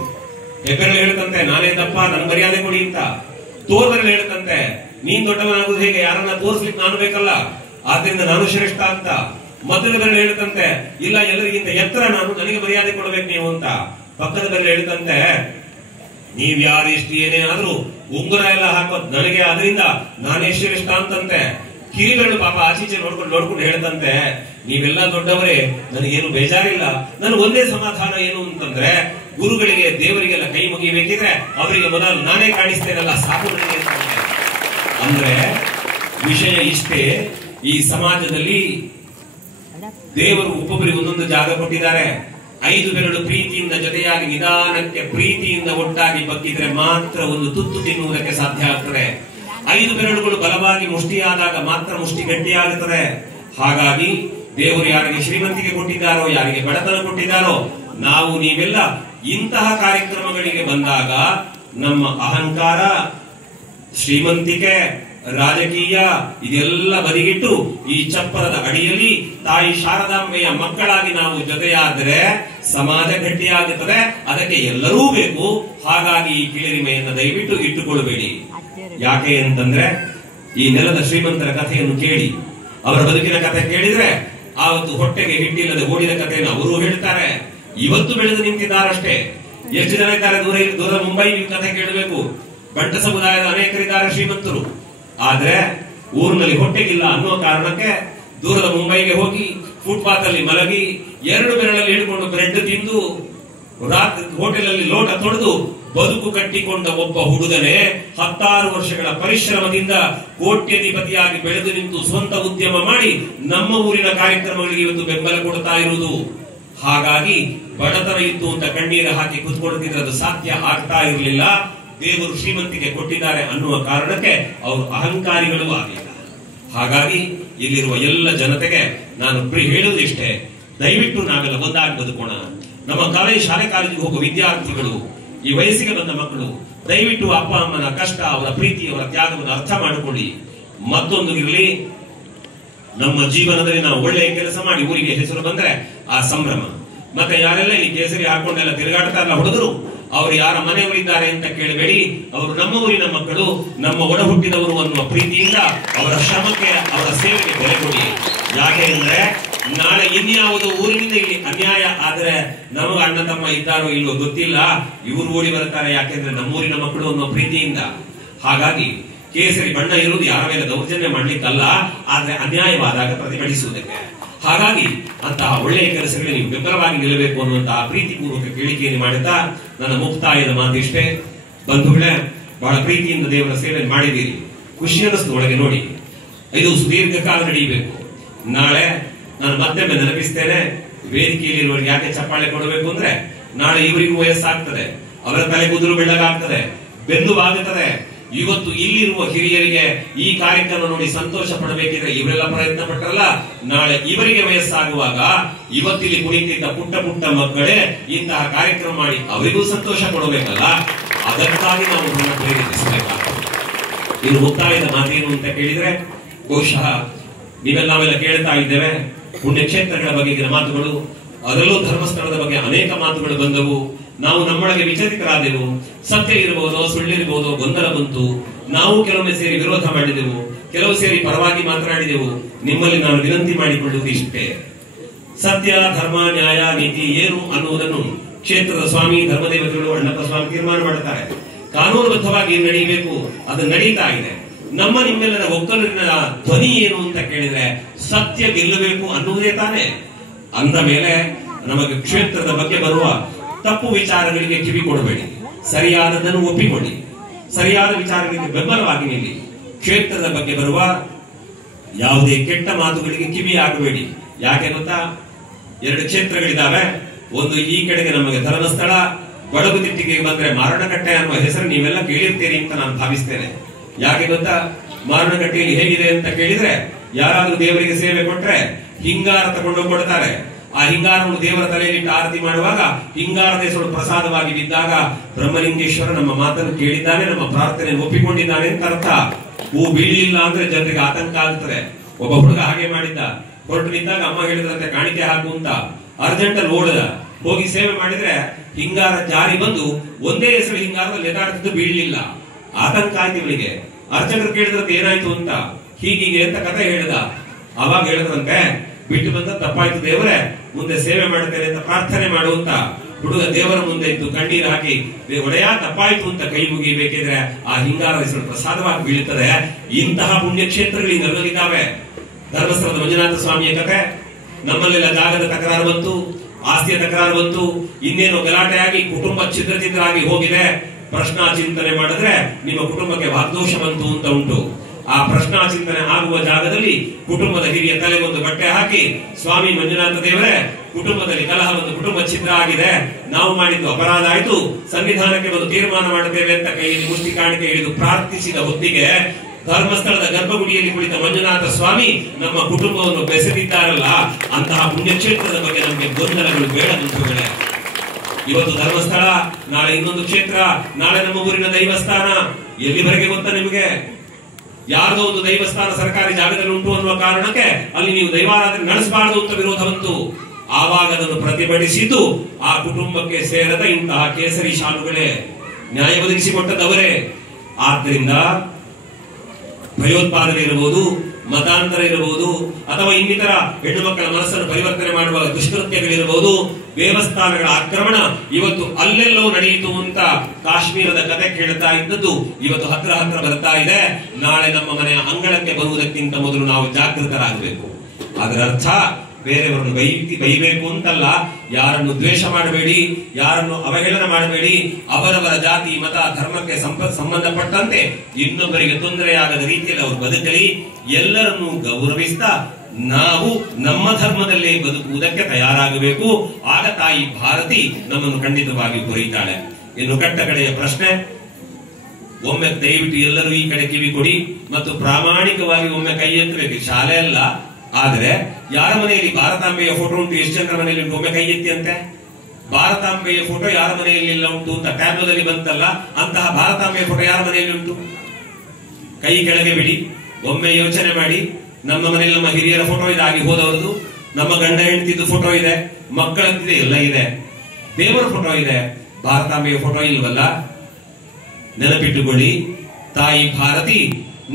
ಹೆಬ್ಬೆರಳು ಹೇಳುತ್ತಂತೆ ನಾನೇ ದಪ್ಪ, ನನ್ ಮರ್ಯಾದೆ ಕೊಡಿ ಅಂತ. ತೋರ್ಬೆರಳು ಹೇಳುತ್ತಂತೆ ನೀನ್ ದೊಡ್ಡವನಾಗುವುದು ಹೇಗೆ, ಯಾರನ್ನ ತೋರಿಸ್ಲಿಕ್ಕೆ ನಾನು ಬೇಕಲ್ಲ, ಆದ್ರಿಂದ ನಾನು ಶ್ರೇಷ್ಠ ಅಂತ. ಮಧ್ಯದ ಬೆರಳು ಹೇಳುತ್ತಂತೆ ಇಲ್ಲ, ಎಲ್ಲರಿಗಿಂತ ಎತ್ತರ ನಾನು, ನನಗೆ ಮರ್ಯಾದೆ ಕೊಡಬೇಕು ನೀವು ಅಂತ. ಪಕ್ಕದ ಬೆರಳು ಹೇಳುತ್ತಂತೆ ನೀವ್ ಯಾರೆಷ್ಟು ಏನೇ ಆದ್ರೂ ಉಂಗುರ ಎಲ್ಲ ಹಾಕೋದ್ ನನಗೆ, ಆದ್ರಿಂದ ನಾನೇ ಶ್ರೇಷ್ಠ ಅಂತಂತೆ. ಕಿರಿಬೆರಳು ಪಾಪ ಆಚೀಚೆ ನೋಡ್ಕೊಂಡು ಹೇಳ್ತಂತೆ ನೀವೆಲ್ಲ ದೊಡ್ಡವರೇ, ನನಗೇನು ಬೇಜಾರಿಲ್ಲ, ನನಗೆ ಒಂದೇ ಸಮಾಧಾನ ಏನು ಅಂತಂದ್ರೆ ಗುರುಗಳಿಗೆ ದೇವರಿಗೆಲ್ಲ ಕೈ ಮುಗಿಬೇಕಿದ್ರೆ ಅವರಿಗೆ ಮೊದಲು ನಾನೇ ಕಾಣಿಸ್ತೇನಲ್ಲ, ಸಾಕು ನನಗೆ ಅಂದ್ರೆ ವಿಷಯ ಇಷ್ಟೇ. ಈ ಸಮಾಜದಲ್ಲಿ ದೇವರು ಒಬ್ಬೊಬ್ಬರಿಗೆ ಒಂದೊಂದು ಜಾಗ ಕೊಟ್ಟಿದ್ದಾರೆ. 5 ಬೆರಳು ಪ್ರೀತಿಯಿಂದ ಜೊತೆಯಾಗಿ ನಿಧಾನಕ್ಕೆ ಪ್ರೀತಿಯಿಂದ ಒಟ್ಟಾಗಿ ಬಗ್ಗಿದ್ರೆ ಮಾತ್ರ ಒಂದು ತುತ್ತು ತಿನ್ನುವುದಕ್ಕೆ ಸಾಧ್ಯ ಆಗ್ತದೆ. 5 ಬೆರಳುಗಳು ಬಲವಾಗಿ ಮುಷ್ಟಿಯಾದಾಗ ಮಾತ್ರ ಮುಷ್ಟಿ ಗಟ್ಟಿಯಾಗುತ್ತದೆ. ಹಾಗಾಗಿ ದೇವರು ಯಾರಿಗೆ ಶ್ರೀಮಂತಿಕೆ ಕೊಟ್ಟಿದ್ದಾರೋ, ಯಾರಿಗೆ ಬಡತನ ಕೊಟ್ಟಿದ್ದಾರೋ, ನಾವು ನೀವೆಲ್ಲ ಇಂತಹ ಕಾರ್ಯಕ್ರಮಗಳಿಗೆ ಬಂದಾಗ ನಮ್ಮ ಅಹಂಕಾರ, ಶ್ರೀಮಂತಿಕೆ, ರಾಜಕೀಯ ಇದೆಲ್ಲ ಬದಿಗಿಟ್ಟು ಈ ಚಪ್ಪರದ ಅಡಿಯಲ್ಲಿ ತಾಯಿ ಶಾರದಾಂಬೆಯ ಮಕ್ಕಳಾಗಿ ನಾವು ಜೊತೆಯಾದರೆ ಸಮಾಜ ಗಟ್ಟಿಯಾಗುತ್ತದೆ. ಅದಕ್ಕೆ ಎಲ್ಲರೂ ಬೇಕು. ಹಾಗಾಗಿ ಈ ಕೀಳರಿಮೆಯನ್ನು ದಯವಿಟ್ಟು ಇಟ್ಟುಕೊಳ್ಳಬೇಡಿ. ಯಾಕೆ ಅಂತಂದ್ರೆ ಈ ನೆಲದ ಶ್ರೀಮಂತರ ಕಥೆಯನ್ನು ಕೇಳಿ, ಅವರ ಬದುಕಿನ ಕಥೆ ಕೇಳಿದ್ರೆ ಆವತ್ತು ಹೊಟ್ಟೆಗೆ ಹಿಟ್ಟಿಲ್ಲದೆ ಓಡಿದ ಕಥೆಯನ್ನು ಅವರು ಹೇಳ್ತಾರೆ. ಇವತ್ತು ಬೆಳೆದು ನಿಂತಿದ್ದಾರಷ್ಟೇ. ಎಷ್ಟು ಜನ ಇದ್ದಾರೆ ದೂರ ಮುಂಬೈ, ನೀವು ಕಥೆ ಕೇಳಬೇಕು. ಬಂಟ ಸಮುದಾಯದ ಅನೇಕರಿದ್ದಾರೆ ಶ್ರೀಮಂತರು. ಆದ್ರೆ ಊರಿನಲ್ಲಿ ಹೊಟ್ಟೆಗಿಲ್ಲ ಅನ್ನೋ ಕಾರಣಕ್ಕೆ ದೂರದ ಮುಂಬೈಗೆ ಹೋಗಿ ಫುಟ್ಪಾತ್ ಅಲ್ಲಿ ಮಲಗಿ 2 ಬೆರಳಲ್ಲಿ ಹಿಡ್ಕೊಂಡು ಬ್ರೆಡ್ ತಿಂದು ರಾತ್ರಿ ಹೋಟೆಲ್ ಅಲ್ಲಿ ಲೋಟ ತೊಳೆದು ಬದುಕು ಕಟ್ಟಿಕೊಂಡ ಒಬ್ಬ ಹುಡುಗನೇ 16 ವರ್ಷಗಳ ಪರಿಶ್ರಮದಿಂದ ಕೋಟ್ಯಧಿಪತಿಯಾಗಿ ಬೆಳೆದು ನಿಂತು ಸ್ವಂತ ಉದ್ಯಮ ಮಾಡಿ ನಮ್ಮ ಊರಿನ ಕಾರ್ಯಕ್ರಮಗಳಿಗೆ ಇವತ್ತು ಬೆಂಬಲ ಕೊಡ್ತಾ ಇರುವುದು. ಹಾಗಾಗಿ ಬಡತನ ಇತ್ತು ಅಂತ ಕಣ್ಣೀರು ಹಾಕಿ ಕುತ್ಕೊಳ್ತಿದ್ರೆ ಅದು ಸಾಧ್ಯ ಆಗ್ತಾ ಇರಲಿಲ್ಲ. ದೇವರು ಶ್ರೀಮಂತಿಗೆ ಕೊಟ್ಟಿದ್ದಾರೆ ಅನ್ನುವ ಕಾರಣಕ್ಕೆ ಅವರು ಅಹಂಕಾರಿಗಳು ಆಗಲಿಲ್ಲ. ಹಾಗಾಗಿ ಇಲ್ಲಿರುವ ಎಲ್ಲ ಜನತೆಗೆ ನಾನು ಹೇಳುವುದಿಷ್ಟೇ, ದಯವಿಟ್ಟು ನಾವೆಲ್ಲ ಒಂದಾಗಿ ಬದುಕೋಣ. ನಮ್ಮ ಶಾಲೆ ಕಾಲೇಜಿಗೆ ಹೋಗುವ ವಿದ್ಯಾರ್ಥಿಗಳು, ಈ ವಯಸ್ಸಿಗೆ ಬಂದ ಮಕ್ಕಳು, ದಯವಿಟ್ಟು ಅಪ್ಪ ಅಮ್ಮನ ಕಷ್ಟ, ಅವರ ಪ್ರೀತಿ, ಅವರ ತ್ಯಾಗವನ್ನು ಅರ್ಥ ಮಾಡಿಕೊಳ್ಳಿ. ಮತ್ತೊಂದು ಇರಲಿ, ನಮ್ಮ ಜೀವನದಲ್ಲಿ ನಾವು ಒಳ್ಳೆಯ ಕೆಲಸ ಮಾಡಿ ಊರಿಗೆ ಹೆಸರು ಬಂದ್ರೆ ಆ ಸಂಭ್ರಮ. ಮತ್ತೆ ಯಾರೆಲ್ಲ ಈ ಕೇಸರಿ ಹಾಕೊಂಡೆಲ್ಲ ತಿರುಗಾಡ್ತಾರಲ್ಲ ಹುಡುಗರು, ಅವರು ಯಾರ ಮನೆಯವರಿದ್ದಾರೆ ಅಂತ ಕೇಳಬೇಡಿ. ಅವರು ನಮ್ಮ ಊರಿನ ಮಕ್ಕಳು, ನಮ್ಮ ಒಡ ಹುಟ್ಟಿದವರು ಅನ್ನುವ ಪ್ರೀತಿಯಿಂದ ಅವರ ಶ್ರಮಕ್ಕೆ, ಅವರ ಸೇವೆಗೆ ಬೆಲೆ ಕೊಡಿ. ಯಾಕೆ ಅಂದ್ರೆ ನಾಳೆ ಇನ್ಯಾವುದು ಊರಿನಿಂದ ಇಲ್ಲಿ ಅನ್ಯಾಯ ಆದ್ರೆ ನಮಗ ಅಣ್ಣ ತಮ್ಮ ಇದ್ದಾರೋ ಇಲ್ವೋ ಗೊತ್ತಿಲ್ಲ, ಇವರು ಓಡಿ ಬರ್ತಾರೆ. ಯಾಕೆಂದ್ರೆ ನಮ್ಮೂರಿನ ಮಕ್ಕಳು ಅನ್ನೋ ಪ್ರೀತಿಯಿಂದ. ಹಾಗಾಗಿ ಕೇಸರಿ ಬಣ್ಣ ಇರುವುದು ಯಾರ ಮೇಲೆ ದೌರ್ಜನ್ಯ ಮಾಡ್ಲಿಕ್ಕಲ್ಲ, ಆದ್ರೆ ಅನ್ಯಾಯವಾದಾಗ ಪ್ರತಿಭಟಿಸುವುದಕ್ಕೆ. ಹಾಗಾಗಿ ಅಂತಹ ಒಳ್ಳೆಯ ಕೆಲಸಗಳಿಗೆ ನೀವು ಬೆಂಬಲವಾಗಿ ನಿಲ್ಲಬೇಕು ಅನ್ನುವಂತಹ ಪ್ರೀತಿಪೂರ್ವಕ ಕೇಳಿಕೆಯನ್ನು ಮಾಡುತ್ತಾ ನನ್ನ ಮುಕ್ತಾಯದ ಮಾತಿಷ್ಟೇ. ಬಂಧುಗಳೇ, ಬಹಳ ಪ್ರೀತಿಯಿಂದ ದೇವರ ಸೇವೆ ಮಾಡಿದ್ದೀರಿ, ಖುಷಿ ಅನ್ನಿಸ್ತು ಒಳಗೆ ನೋಡಿ. ಇದು ಸುದೀರ್ಘ ಕಾಲ ನಡೆಯಬೇಕು. ನಾಳೆ ನಾನು ಮತ್ತೊಮ್ಮೆ ನೆನಪಿಸ್ತೇನೆ, ವೇದಿಕೆಯಲ್ಲಿರುವವರಿಗೆ ಯಾಕೆ ಚಪ್ಪಾಳೆ ಕೊಡಬೇಕು ಅಂದ್ರೆ ನಾಳೆ ಇವರಿಗೂ ವಯಸ್ಸಾಗ್ತದೆ, ಅವರ ತಲೆ ಕೂದಲು ಬೆಳ್ಳಗಾಗ್ತದೆ, ಬೆಂದುವಾಗುತ್ತದೆ. ಇವತ್ತು ಇಲ್ಲಿರುವ ಹಿರಿಯರಿಗೆ ಈ ಕಾರ್ಯಕ್ರಮ ನೋಡಿ ಸಂತೋಷ ಪಡಬೇಕಿದ್ರೆ ಇವರೆಲ್ಲ ಪ್ರಯತ್ನ ಪಟ್ಟರಲ್ಲ, ನಾಳೆ ಇವರಿಗೆ ವಯಸ್ಸಾಗುವಾಗ ಇವತ್ತಿಲ್ಲಿ ಕುಳಿತಿದ್ದ ಪುಟ್ಟ ಪುಟ್ಟ ಮಕ್ಕಳೇ ಇಂತಹ ಕಾರ್ಯಕ್ರಮ ಮಾಡಿ ಅವರಿಗೂ ಸಂತೋಷ ಕೊಡಬೇಕಲ್ಲ. ಅದಕ್ಕಾಗಿ ನಾವು ಪ್ರೇರೇಪಿಸಬೇಕಾಗ್ತದೆ. ಇನ್ನು ಮುಕ್ತಾಯದ ಮಾತೇನು ಅಂತ ಕೇಳಿದ್ರೆ, ಬಹುಶಃ ನಾವೆಲ್ಲ ಕೇಳ್ತಾ ಇದ್ದೇವೆ ಪುಣ್ಯಕ್ಷೇತ್ರಗಳ ಬಗೆಗಿನ ಮಾತುಗಳು, ಅದರಲ್ಲೂ ಧರ್ಮಸ್ಥಳದ ಬಗ್ಗೆ ಅನೇಕ ಮಾತುಗಳು ಬಂದವು. ನಾವು ನಮ್ಮೊಳಗೆ ವಿಚಲಿತರಾದೆವು. ಸತ್ಯ ಇರಬಹುದೋ ಸುಳ್ಳಿರಬಹುದೋ ಗೊಂದಲ ಬಂತು. ನಾವು ಕೆಲವೊಮ್ಮೆ ಸೇರಿ ವಿರೋಧ ಮಾಡಿದೆವು, ಕೆಲವು ಸೇರಿ ಪರವಾಗಿ ಮಾತನಾಡಿದೆವು. ನಿಮ್ಮಲ್ಲಿ ನಾನು ವಿನಂತಿ ಮಾಡಿಕೊಳ್ಳುವುದು ಇಷ್ಟೇ, ಸತ್ಯ, ಧರ್ಮ, ನ್ಯಾಯ, ನೀತಿ ಏನು ಅನ್ನುವುದನ್ನು ಕ್ಷೇತ್ರದ ಸ್ವಾಮಿ, ಧರ್ಮದೇವತೆಗಳು, ಅಣ್ಣಪ್ಪ ಸ್ವಾಮಿ ತೀರ್ಮಾನ ಮಾಡುತ್ತಾರೆ. ಕಾನೂನುಬದ್ಧವಾಗಿ ನಡೀಬೇಕು, ಅದು ನಡೀತಾ ಇದೆ. ನಮ್ಮ ನಿಮ್ಮೆಲ್ಲರ ಒಕ್ಕಲಿನ ಧ್ವನಿ ಏನು ಅಂತ ಕೇಳಿದ್ರೆ ಸತ್ಯ ಗೆಲ್ಲಬೇಕು ಅನ್ನುವುದೇ ತಾನೇ. ಅಂದ ಮೇಲೆ ನಮಗೆ ಕ್ಷೇತ್ರದ ಬಗ್ಗೆ ಬರುವ ತಪ್ಪು ವಿಚಾರಗಳಿಗೆ ಕಿವಿ ಕೊಡಬೇಡಿ, ಸರಿಯಾದದನ್ನು ಒಪ್ಪಿಕೊಳ್ಳಿ, ಸರಿಯಾದ ವಿಚಾರಗಳಿಗೆ ಬೆಂಬಲವಾಗಿ ನಿಲ್ಲಿ. ಕ್ಷೇತ್ರದ ಬಗ್ಗೆ ಬರುವ ಯಾವುದೇ ಕೆಟ್ಟ ಮಾತುಗಳಿಗೆ ಕಿವಿ ಹಾಕಬೇಡಿ. ಯಾಕೆ ಗೊತ್ತಾ, 2 ಕ್ಷೇತ್ರಗಳಿದ್ದಾವೆ. ಒಂದು ಈ ಕಡೆಗೆ ನಮಗೆ ಧರ್ಮಸ್ಥಳ, ಬಡಗುತಿಟ್ಟಿಗೆ ಬಂದ್ರೆ ಮಾರಣಕಟ್ಟೆ ಅನ್ನುವ ಹೆಸರು ನೀವೆಲ್ಲ ಕೇಳಿರ್ತೀರಿ ಅಂತ ನಾನು ಭಾವಿಸ್ತೇನೆ. ಯಾಕೆ ಗೊತ್ತಾ, ಮಾರಣಕಟ್ಟೆಯಲ್ಲಿ ಹೇಗಿದೆ ಅಂತ ಕೇಳಿದ್ರೆ, ಯಾರಾದ್ರೂ ದೇವರಿಗೆ ಸೇವೆ ಕೊಟ್ರೆ ಹಿಂಗಾರ ತಗೊಂಡು ಕೊಡ್ತಾರೆ. ಆ ಹಿಂಗಾರವನ್ನು ದೇವರ ತಲೆಯಲ್ಲಿ ಆರತಿ ಮಾಡುವಾಗ ಹಿಂಗಾರದ ಹೆಸರು ಪ್ರಸಾದವಾಗಿ ಬಿದ್ದಾಗ ಬ್ರಹ್ಮಲಿಂಗೇಶ್ವರ ನಮ್ಮ ಮಾತನ್ನು ಕೇಳಿದ್ದಾನೆ, ನಮ್ಮ ಪ್ರಾರ್ಥನೆ ಒಪ್ಪಿಕೊಂಡಿದ್ದಾನೆ ಅಂತ ಅರ್ಥ. ಹೂ ಬೀಳಲಿಲ್ಲ ಅಂದ್ರೆ ಜನರಿಗೆ ಆತಂಕ ಆಗುತ್ತದೆ. ಒಬ್ಬ ಹುಡುಗ ಹಾಗೆ ಮಾಡಿದ್ದ, ಹೊರಟು ನಿಂತಾಗ ಅಮ್ಮ ಹೇಳಿದ್ರಂತೆ ಕಾಣಿಕೆ ಹಾಕು ಅಂತ, ಅರ್ಜೆಂಟ್ ಅಲ್ಲಿ ಓಡದ, ಹೋಗಿ ಸೇವೆ ಮಾಡಿದ್ರೆ ಹಿಂಗಾರ ಜಾರಿ ಬಂದು ಒಂದೇ ಹೆಸರು ಹಿಂಗಾರದಲ್ಲಿ ಎದಾಡ್ತಿದ್ದು ಬೀಳಲಿಲ್ಲ. ಆತಂಕ ಆಯ್ತು ಇವಳಿಗೆ. ಅರ್ಚಕರು ಕೇಳಿದ್ರಂತೆ ಏನಾಯ್ತು ಅಂತ, ಹೀಗೀಗೆ ಅಂತ ಕಥೆ ಹೇಳಿದ. ಅವಾಗ ಹೇಳಿದ್ರಂತೆ, ಬಿಟ್ಟು ಬಂದ ತಪ್ಪಾಯ್ತು ದೇವರೇ, ಮುಂದೆ ಸೇವೆ ಮಾಡುತ್ತೇನೆ ಅಂತ ಪ್ರಾರ್ಥನೆ ಮಾಡುವಂತ. ಹುಡುಗ ದೇವರ ಮುಂದೆ ಇದ್ದು ಕಣ್ಣೀರು ಹಾಕಿ ಒಡೆಯ ತಪ್ಪಾಯ್ತು ಅಂತ ಕೈ ಮುಗಿಬೇಕಿದ್ರೆ ಆ ಹಿಂಗಾರ ಹೆಸರು ಪ್ರಸಾದವಾಗಿ ಬೀಳುತ್ತದೆ. ಇಂತಹ ಪುಣ್ಯಕ್ಷೇತ್ರಗಳು ನಮ್ಮಲ್ಲಿದ್ದಾವೆ. ಧರ್ಮಸ್ಥಳದ ಮಂಜುನಾಥ ಸ್ವಾಮಿಯ ಕಥೆ, ನಮ್ಮಲ್ಲೆಲ್ಲ ಜಾಗದ ತಕರಾರು ಬಂತು, ಆಸ್ತಿಯ ತಕರಾರು ಬಂತು, ಇನ್ನೇನು ಗಲಾಟೆಯಾಗಿ ಕುಟುಂಬ ಛಿದ್ರ ಹೋಗಿದೆ. ಪ್ರಶ್ನಾ ಚಿಂತನೆ ಮಾಡಿದ್ರೆ ನಿಮ್ಮ ಕುಟುಂಬಕ್ಕೆ ವಾಗ್ದೋಷ ಬಂತು ಅಂತ ಉಂಟು. ಆ ಪ್ರಶ್ನಾ ಚಿಂತನೆ ಆಗುವ ಜಾಗದಲ್ಲಿ ಕುಟುಂಬದ ಹಿರಿಯ ತಲೆಗೊಂದು ಬಟ್ಟೆ ಹಾಕಿ, ಸ್ವಾಮಿ ಮಂಜುನಾಥ ದೇವರೇ, ಕುಟುಂಬದಲ್ಲಿ ಕಲಹ ಒಂದು ಕುಟುಂಬ ಛಿದ್ರ ಆಗಿದೆ, ನಾವು ಮಾಡಿದ್ದು ಅಪರಾಧ ಆಯ್ತು, ಸನ್ನಿಧಾನಕ್ಕೆ ಒಂದು ತೀರ್ಮಾನ ಮಾಡುತ್ತೇವೆ ಅಂತ ಕೈಯಲ್ಲಿ ಮುಷ್ಟಿ ಕಾಣಿಕೆ ಹಿಡಿದು ಪ್ರಾರ್ಥಿಸಿದ ಹೊತ್ತಿಗೆ ಧರ್ಮಸ್ಥಳದ ಗರ್ಭಗುಡಿಯಲ್ಲಿ ಕುಳಿತ ಮಂಜುನಾಥ ಸ್ವಾಮಿ ನಮ್ಮ ಕುಟುಂಬವನ್ನು ಬೆಸೆದಿದ್ದಾರಲ್ಲ. ಅಂತಹ ಪುಣ್ಯಕ್ಷೇತ್ರದ ಬಗ್ಗೆ ನಮಗೆ ಗೊಂದಲಗಳು ಬೇಡ ಬಂಧುಗಳೇ. ಇವತ್ತು ಧರ್ಮಸ್ಥಳ, ನಾಳೆ ಇನ್ನೊಂದು ಕ್ಷೇತ್ರ, ನಾಳೆ ನಮ್ಮ ಊರಿನ ದೈವಸ್ಥಾನ. ಎಲ್ಲಿವರೆಗೆ ಗೊತ್ತಾ ನಿಮಗೆ? ಯಾರ್ದೋ ಒಂದು ದೈವಸ್ಥಾನ ಸರ್ಕಾರಿ ಜಾಗದಲ್ಲಿ ಉಂಟು ಅನ್ನುವ ಕಾರಣಕ್ಕೆ ಅಲ್ಲಿ ನೀವು ದೈವಾರಾಧನೆ ನಡೆಸಬಾರದು ಅಂತ ವಿರೋಧ ಬಂತು. ಆವಾಗ ಅದನ್ನು ಪ್ರತಿಭಟಿಸಿದ್ದು ಆ ಕುಟುಂಬಕ್ಕೆ ಸೇರದ ಇಂತಹ ಕೇಸರಿ ಶಾಲುಗಳೇ, ನ್ಯಾಯ ಒದಗಿಸಿಕೊಟ್ಟದವರೇ. ಆದ್ದರಿಂದ ಭಯೋತ್ಪಾದನೆ ಇರಬಹುದು, ಮತಾಂತರ ಇರಬಹುದು, ಅಥವಾ ಇನ್ನಿತರ ಹೆಣ್ಣು ಮಕ್ಕಳ ಮನಸ್ಸನ್ನು ಪರಿವರ್ತನೆ ಮಾಡುವ ದುಷ್ಕೃತ್ಯಗಳಿರಬಹುದು, ದೇವಸ್ಥಾನಗಳ ಆಕ್ರಮಣ ಇವತ್ತು ಅಲ್ಲೆಲ್ಲೋ ನಡೆಯಿತು ಅಂತ ಕಾಶ್ಮೀರದ ಕತೆ ಕೇಳ್ತಾ ಇದ್ದದ್ದು ಇವತ್ತು ಹತ್ರ ಬರ್ತಾ ಇದೆ. ನಾಳೆ ನಮ್ಮ ಮನೆಯ ಅಂಗಳಕ್ಕೆ ಬರುವುದಕ್ಕಿಂತ ಮೊದಲು ನಾವು ಜಾಗೃತರಾಗಬೇಕು. ಅದರ ಅರ್ಥ ಬೇರೆಯವರನ್ನು ಬೈಬೇಕು ಅಂತಲ್ಲ, ಯಾರನ್ನು ದ್ವೇಷ ಮಾಡಬೇಡಿ, ಯಾರನ್ನು ಅವಹೇಳನ ಮಾಡಬೇಡಿ. ಅವರವರ ಜಾತಿ ಮತ ಧರ್ಮಕ್ಕೆ ಸಂಬಂಧಪಟ್ಟಂತೆ ಇನ್ನೊಬ್ಬರಿಗೆ ತೊಂದರೆಯಾಗದ ರೀತಿಯಲ್ಲಿ ಅವರು ಬದುಕಲಿ. ಎಲ್ಲರನ್ನೂ ಗೌರವಿಸ್ತಾ ನಾವು ನಮ್ಮ ಧರ್ಮದಲ್ಲೇ ಬದುಕುವುದಕ್ಕೆ ತಯಾರಾಗಬೇಕು. ಆಗ ತಾಯಿ ಭಾರತಿ ನಮ್ಮನ್ನು ಖಂಡಿತವಾಗಿ ಕೊರೀತಾಳೆ. ಇನ್ನು ಕಟ್ಟ ಕಡೆಯ ಪ್ರಶ್ನೆ, ಒಮ್ಮೆ ದಯವಿಟ್ಟು ಎಲ್ಲರೂ ಈ ಕಡೆ ಕಿವಿ ಕೊಡಿ ಮತ್ತು ಪ್ರಾಮಾಣಿಕವಾಗಿ ಒಮ್ಮೆ ಕೈ ಎತ್ತಬೇಕು. ಶಾಲೆ ಅಲ್ಲ, ಆದರೆ ಯಾರ ಮನೆಯಲ್ಲಿ ಭಾರತಾಂಬೆಯ ಫೋಟೋ ಉಂಟು, ಎಷ್ಟು ಜನರ ಮನೆಯಲ್ಲಿ ಉಂಟು? ಒಮ್ಮೆ ಕೈ ಎತ್ತಿ ಅಂತೆ. ಭಾರತಾಂಬೆಯ ಫೋಟೋ ಯಾರ ಮನೆಯಲ್ಲಿ ಇಲ್ಲ ಉಂಟು ಅಂತ ಟ್ಯಾಬ್ಲೋದಲ್ಲಿ ಬಂತಲ್ಲ, ಅಂತಹ ಭಾರತಾಂಬೆಯ ಫೋಟೋ ಯಾರ ಮನೆಯಲ್ಲಿ ಉಂಟು? ಕೈ ಕೆಳಗೆ ಬಿಡಿ. ಒಮ್ಮೆ ಯೋಚನೆ ಮಾಡಿ. ನಮ್ಮ ಮನೆಯಲ್ಲಿ ನಮ್ಮ ಹಿರಿಯರ ಫೋಟೋ ಇದೆ, ಆಗಿ ಹೋದವರದು. ನಮ್ಮ ಗಂಡ ಹೆಂಡತಿದ್ದು ಫೋಟೋ ಇದೆ, ಮಕ್ಕಳಂತಿದೆ, ಎಲ್ಲ ಇದೆ. ದೇವರ ಫೋಟೋ ಇದೆ, ಭಾರತಾಂಬೆಯ ಫೋಟೋ ಇಲ್ವಲ್ಲ. ನೆನಪಿಟ್ಟುಕೊಳ್ಳಿ, ತಾಯಿ ಭಾರತಿ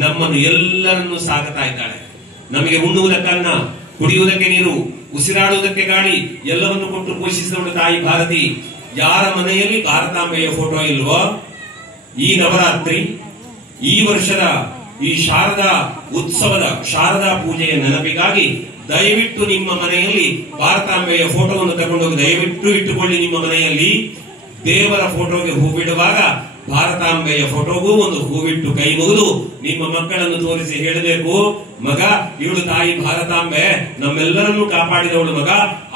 ನಮ್ಮನ್ನು ಎಲ್ಲರನ್ನೂ ಸಾಕುತ್ತಾ ಇದ್ದಾಳೆ. ನಮಗೆ ಉಣ್ಣುವುದಕ್ಕೆ ಅನ್ನ, ಕುಡಿಯುವುದಕ್ಕೆ ನೀರು, ಉಸಿರಾಡುವುದಕ್ಕೆ ಗಾಳಿ ಎಲ್ಲವನ್ನು ಕೊಟ್ಟು ಪೋಷಿಸಿದವಳು ತಾಯಿ ಭಾರತಿ. ಯಾರ ಮನೆಯಲ್ಲಿ ಭಾರತಾಂಬೆಯ ಫೋಟೋ ಇಲ್ವೋ, ಈ ನವರಾತ್ರಿ, ಈ ವರ್ಷದ ಈ ಶಾರದಾ ಉತ್ಸವದ ಶಾರದಾ ಪೂಜೆಯ ನೆನಪಿಗಾಗಿ ದಯವಿಟ್ಟು ನಿಮ್ಮ ಮನೆಯಲ್ಲಿ ಭಾರತಾಂಬೆಯ ಫೋಟೋವನ್ನು ತಗೊಂಡೋಗಿ ದಯವಿಟ್ಟು ಇಟ್ಟುಕೊಳ್ಳಿ. ನಿಮ್ಮ ಮನೆಯಲ್ಲಿ ದೇವರ ಫೋಟೋಗೆ ಹೂ ಬಿಡುವಾಗ ಭಾರತಾಂಬೆಯ ಫೋಟೋಗೂ ಒಂದು ಹೂವಿಟ್ಟು ಕೈ ಮುಗಿದು ನಿಮ್ಮ ಮಕ್ಕಳನ್ನು ತೋರಿಸಿ ಹೇಳಬೇಕು, ಮಗ, ಇವಳು ತಾಯಿ ಭಾರತಾಂಬೆ ನಮ್ಮೆಲ್ಲರನ್ನೂ ಕಾಪಾಡಿದವಳು ಮಗ,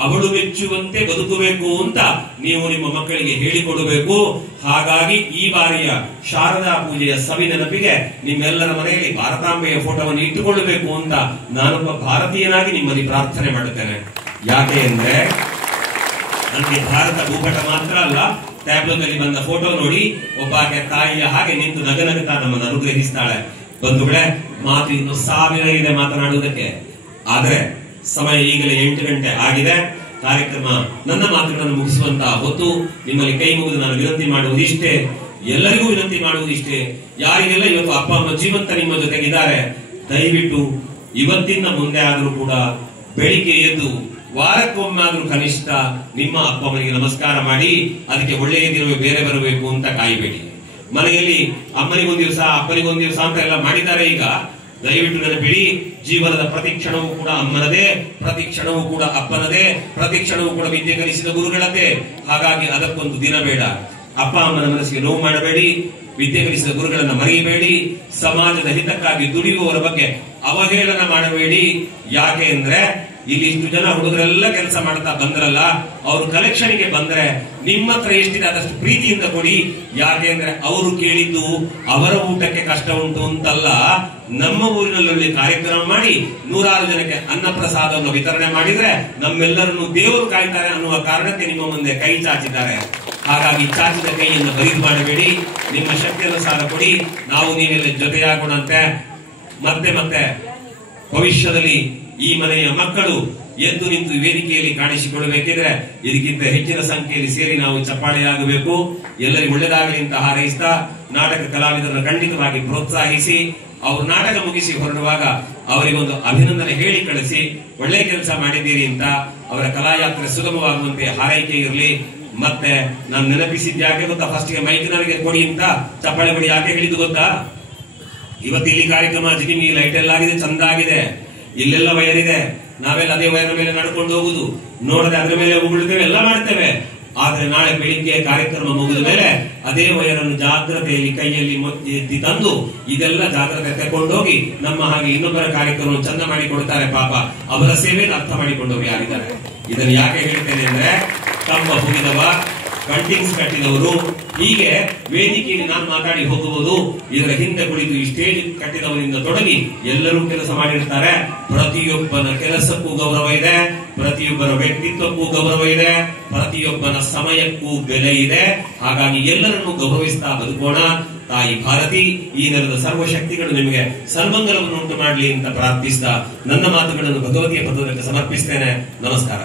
ಅವಳು ಮೆಚ್ಚುವಂತೆ ಬದುಕಬೇಕು ಅಂತ ನೀವು ನಿಮ್ಮ ಮಕ್ಕಳಿಗೆ ಹೇಳಿಕೊಡಬೇಕು. ಹಾಗಾಗಿ ಈ ಬಾರಿಯ ಶಾರದಾ ಪೂಜೆಯ ಸವಿ ನೆನಪಿಗೆ ನಿಮ್ಮೆಲ್ಲರ ಮನೆಯಲ್ಲಿ ಭಾರತಾಂಬೆಯ ಫೋಟೋವನ್ನು ಇಟ್ಟುಕೊಳ್ಳಬೇಕು ಅಂತ ನಾನೊಬ್ಬ ಭಾರತೀಯನಾಗಿ ನಿಮ್ಮಲ್ಲಿ ಪ್ರಾರ್ಥನೆ ಮಾಡುತ್ತೇನೆ. ಯಾಕೆ ಅಂದ್ರೆ ನನಗೆ ಭಾರತ ಭೂಪಟ ಮಾತ್ರ ಅಲ್ಲ, ಟ್ಯಾಬ್ಲೋದಲ್ಲಿ ಬಂದ ಫೋಟೋ ನೋಡಿ ಒಬ್ಬಾಕೆ ತಾಯಿಯ ಹಾಗೆ ನಿಂತು ನಗನಗುತ್ತಾ ನಮ್ಮನ್ನು ಅನುಗ್ರಹಿಸ್ತಾಳೆ. ಬಂಧುಗಳೇ, ಮಾತು ಇನ್ನು 1000 ಇದೆ ಮಾತನಾಡುವುದಕ್ಕೆ, ಆದರೆ ಸಮಯ ಈಗಲೇ 8 ಗಂಟೆ ಆಗಿದೆ. ಕಾರ್ಯಕ್ರಮ ನನ್ನ ಮಾತುಗಳನ್ನು ಮುಗಿಸುವಂತಹ ಹೊತ್ತು. ನಿಮ್ಮಲ್ಲಿ ಕೈ ಮುಗಿದು ನಾನು ವಿನಂತಿ ಮಾಡುವುದಿಷ್ಟೇ, ಎಲ್ಲರಿಗೂ ವಿನಂತಿ ಮಾಡುವುದಿಷ್ಟೇ. ಯಾರಿಗೆಲ್ಲ ಇವತ್ತು ಅಪ್ಪ ಅಮ್ಮ ಜೀವಂತ ನಿಮ್ಮ ಜೊತೆಗಿದ್ದಾರೆ, ದಯವಿಟ್ಟು ಇವತ್ತಿನ ಮುಂದೆ ಆದರೂ ಕೂಡ ಬೆಳಿಗ್ಗೆ ಎದ್ದು ವಾರಕ್ಕೊಮ್ಮಾದ್ರೂ ಕನಿಷ್ಠ ನಿಮ್ಮ ಅಪ್ಪ ಅಮ್ಮನಿಗೆ ನಮಸ್ಕಾರ ಮಾಡಿ. ಅದಕ್ಕೆ ಒಳ್ಳೆಯ ದಿನವೇ ಬೇರೆ ಬರಬೇಕು ಅಂತ ಕಾಯಬೇಡಿ. ಮನೆಯಲ್ಲಿ ಅಮ್ಮನಿಗೊಂದು ದಿವಸ ಅಪ್ಪನಿಗೊಂದು ದಿವಸ ಅಂತ ಎಲ್ಲ ಮಾಡಿದ್ದಾರೆ. ಈಗ ದಯವಿಟ್ಟು ನೆನಪಿಡಿ, ಜೀವನದ ಪ್ರತಿ ಕ್ಷಣವೂ ಕೂಡ ಅಮ್ಮನದೇ, ಪ್ರತಿ ಕ್ಷಣವೂ ಕೂಡ ಅಪ್ಪನದೇ, ಪ್ರತಿ ಕ್ಷಣವೂ ಕೂಡ ವಿದ್ಯೆ ಕಲಿಸಿದ ಗುರುಗಳದ್ದೇ. ಹಾಗಾಗಿ ಅದಕ್ಕೊಂದು ದಿನ ಬೇಡ. ಅಪ್ಪ ಅಮ್ಮನ ಮನಸ್ಸಿಗೆ ನೋವು ಮಾಡಬೇಡಿ, ವಿದ್ಯೆ ಕಲಿಸಿದ ಗುರುಗಳನ್ನ ಮರೆಯಬೇಡಿ, ಸಮಾಜದ ಹಿತಕ್ಕಾಗಿ ದುಡಿಯುವವರ ಬಗ್ಗೆ ಅವಹೇಳನ ಮಾಡಬೇಡಿ. ಯಾಕೆ ಅಂದ್ರೆ ಇಲ್ಲಿ ಇಷ್ಟು ಜನ ಹುಡುಗರೆಲ್ಲ ಕೆಲಸ ಮಾಡ್ತಾ ಬಂದ್ರಲ್ಲ, ಅವರು ಕಲೆಕ್ಷನ್ಗೆ ಬಂದ್ರೆ ನಿಮ್ಮ ಹತ್ರ ಎಷ್ಟಿದೆ ಆದಷ್ಟು ಪ್ರೀತಿಯಿಂದ ಕೊಡಿ. ಯಾಕೆ ಅಂದ್ರೆ ಅವರು ಕೇಳಿದ್ದು ಅವರ ಊಟಕ್ಕೆ ಕಷ್ಟ ಉಂಟು ಅಂತಲ್ಲ, ನಮ್ಮ ಊರಿನಲ್ಲಿ ಕಾರ್ಯಕ್ರಮ ಮಾಡಿ 100 ಜನಕ್ಕೆ ಅನ್ನ ಪ್ರಸಾದವನ್ನು ವಿತರಣೆ ಮಾಡಿದ್ರೆ ನಮ್ಮೆಲ್ಲರನ್ನು ದೇವರು ಕಾಯ್ತಾರೆ ಅನ್ನುವ ಕಾರಣಕ್ಕೆ ನಿಮ್ಮ ಮುಂದೆ ಕೈ ಚಾಚಿದ್ದಾರೆ. ಹಾಗಾಗಿ ಚಾಚಿದ ಕೈಯನ್ನು ಬರಿದು ಮಾಡಬೇಡಿ, ನಿಮ್ಮ ಶಕ್ತಿಯನುಸಾರ ಕೊಡಿ. ನಾವು ನೀವೆಲ್ಲ ಜೊತೆಯಾಗೋಣಂತೆ. ಮತ್ತೆ ಭವಿಷ್ಯದಲ್ಲಿ ಈ ಮನೆಯ ಮಕ್ಕಳು ಎದ್ದು ನಿಂತು ವೇದಿಕೆಯಲ್ಲಿ ಕಾಣಿಸಿಕೊಳ್ಳಬೇಕಿದ್ರೆ ಇದಕ್ಕಿಂತ ಹೆಚ್ಚಿನ ಸಂಖ್ಯೆಯಲ್ಲಿ ಸೇರಿ ನಾವು ಚಪ್ಪಾಳೆಯಾಗಬೇಕು. ಎಲ್ಲರಿಗೂ ಒಳ್ಳೆಯದಾಗಲಿ ಅಂತ ಹಾರೈಸ್ತಾ, ನಾಟಕ ಕಲಾವಿದರನ್ನು ಖಂಡಿತವಾಗಿ ಪ್ರೋತ್ಸಾಹಿಸಿ, ಅವರು ನಾಟಕ ಮುಗಿಸಿ ಹೊರಡುವಾಗ ಅವರಿಗೊಂದು ಅಭಿನಂದನೆ ಹೇಳಿ ಕಳಿಸಿ, ಒಳ್ಳೆ ಕೆಲಸ ಮಾಡಿದ್ದೀರಿ ಅಂತ ಅವರ ಕಲಾಯಾತ್ರೆ ಸುಗಮವಾಗುವಂತೆ ಹಾರೈಕೆ ಇರಲಿ. ಮತ್ತೆ ನಾನು ನೆನಪಿಸಿದ್ದು ಯಾಕೆ ಗೊತ್ತಾ, ಫಸ್ಟ್ಗೆ ಮೈಕ್ ನನಗೆ ಕೊಡಿ ಅಂತ ಚಪ್ಪಾಳೆ ಕೊಡಿ ಯಾಕೆ ಹೇಳಿದ್ದು ಗೊತ್ತಾ? ಇವತ್ತು ಇಲ್ಲಿ ಕಾರ್ಯಕ್ರಮ ಜಿಗಿಮಿ ಲೈಟ್ ಎಲ್ಲ ಆಗಿದೆ, ಚಂದ ಆಗಿದೆ, ಇಲ್ಲೆಲ್ಲ ವೈರ್ ಇದೆ, ನಾವೆಲ್ಲ ಅದೇ ವೈರ್ ಮೇಲೆ ನಡ್ಕೊಂಡು ಹೋಗುದು, ನೋಡದೆ ಅದ್ರ ಮೇಲೆ ಉಗುಳ್ತೇವೆ, ಎಲ್ಲ ಮಾಡ್ತೇವೆ. ಆದ್ರೆ ನಾಳೆ ಬೆಳಿಗ್ಗೆ ಕಾರ್ಯಕ್ರಮ ಮುಗಿದ ಮೇಲೆ ಅದೇ ವೈರನ್ನು ಜಾಗ್ರತೆಯಲ್ಲಿ ಕೈಯಲ್ಲಿ ಎತ್ತಿ ತಂದು ಇದೆಲ್ಲ ಜಾಗ್ರತೆ ತಗೊಂಡೋಗಿ ನಮ್ಮ ಹಾಗೆ ಇನ್ನೊಬ್ಬರ ಕಾರ್ಯಕ್ರಮ ಚಂದ ಮಾಡಿ ಕೊಡ್ತಾರೆ. ಪಾಪ ಅವರ ಸೇವೆಯನ್ನು ಅರ್ಥ ಮಾಡಿಕೊಂಡವರು ಯಾರಿದ್ದಾರೆ. ಇದನ್ನು ಯಾಕೆ ಹೇಳ್ತೇನೆ ಅಂದ್ರೆ, ಕಂಬ ಹುಗಿದವ, ಕಟ್ಟಿಂಗ್ಸ್ ಕಟ್ಟಿದವರು, ಹೀಗೆ ವೇದಿಕೆಯಲ್ಲಿ ನಾನು ಮಾತಾಡಿ ಹೋಗುವುದು, ಇದರ ಹಿಂದೆ ಕುಳಿತು ಈ ಸ್ಟೇಜ್ ಕಟ್ಟಿದವರಿಂದ ತೊಡಗಿ ಎಲ್ಲರೂ ಕೆಲಸ ಮಾಡಿರ್ತಾರೆ. ಪ್ರತಿಯೊಬ್ಬನ ಕೆಲಸಕ್ಕೂ ಗೌರವ ಇದೆ, ಪ್ರತಿಯೊಬ್ಬರ ವ್ಯಕ್ತಿತ್ವಕ್ಕೂ ಗೌರವ ಇದೆ, ಪ್ರತಿಯೊಬ್ಬನ ಸಮಯಕ್ಕೂ ಬೆಲೆ ಇದೆ. ಹಾಗಾಗಿ ಎಲ್ಲರನ್ನೂ ಗೌರವಿಸ್ತಾ ಬದುಕೋಣ. ತಾಯಿ ಭಾರತಿ ಈ ನೆಲದ ಸರ್ವಶಕ್ತಿಗಳು ನಿಮಗೆ ಸನ್ಮಂಗಲವನ್ನು ಉಂಟು ಮಾಡಲಿ ಅಂತ ಪ್ರಾರ್ಥಿಸ್ತಾ ನನ್ನ ಮಾತುಗಳನ್ನು ಭಗವತಿಯ ಪದಕ್ಕೆ ಸಮರ್ಪಿಸ್ತೇನೆ. ನಮಸ್ಕಾರ.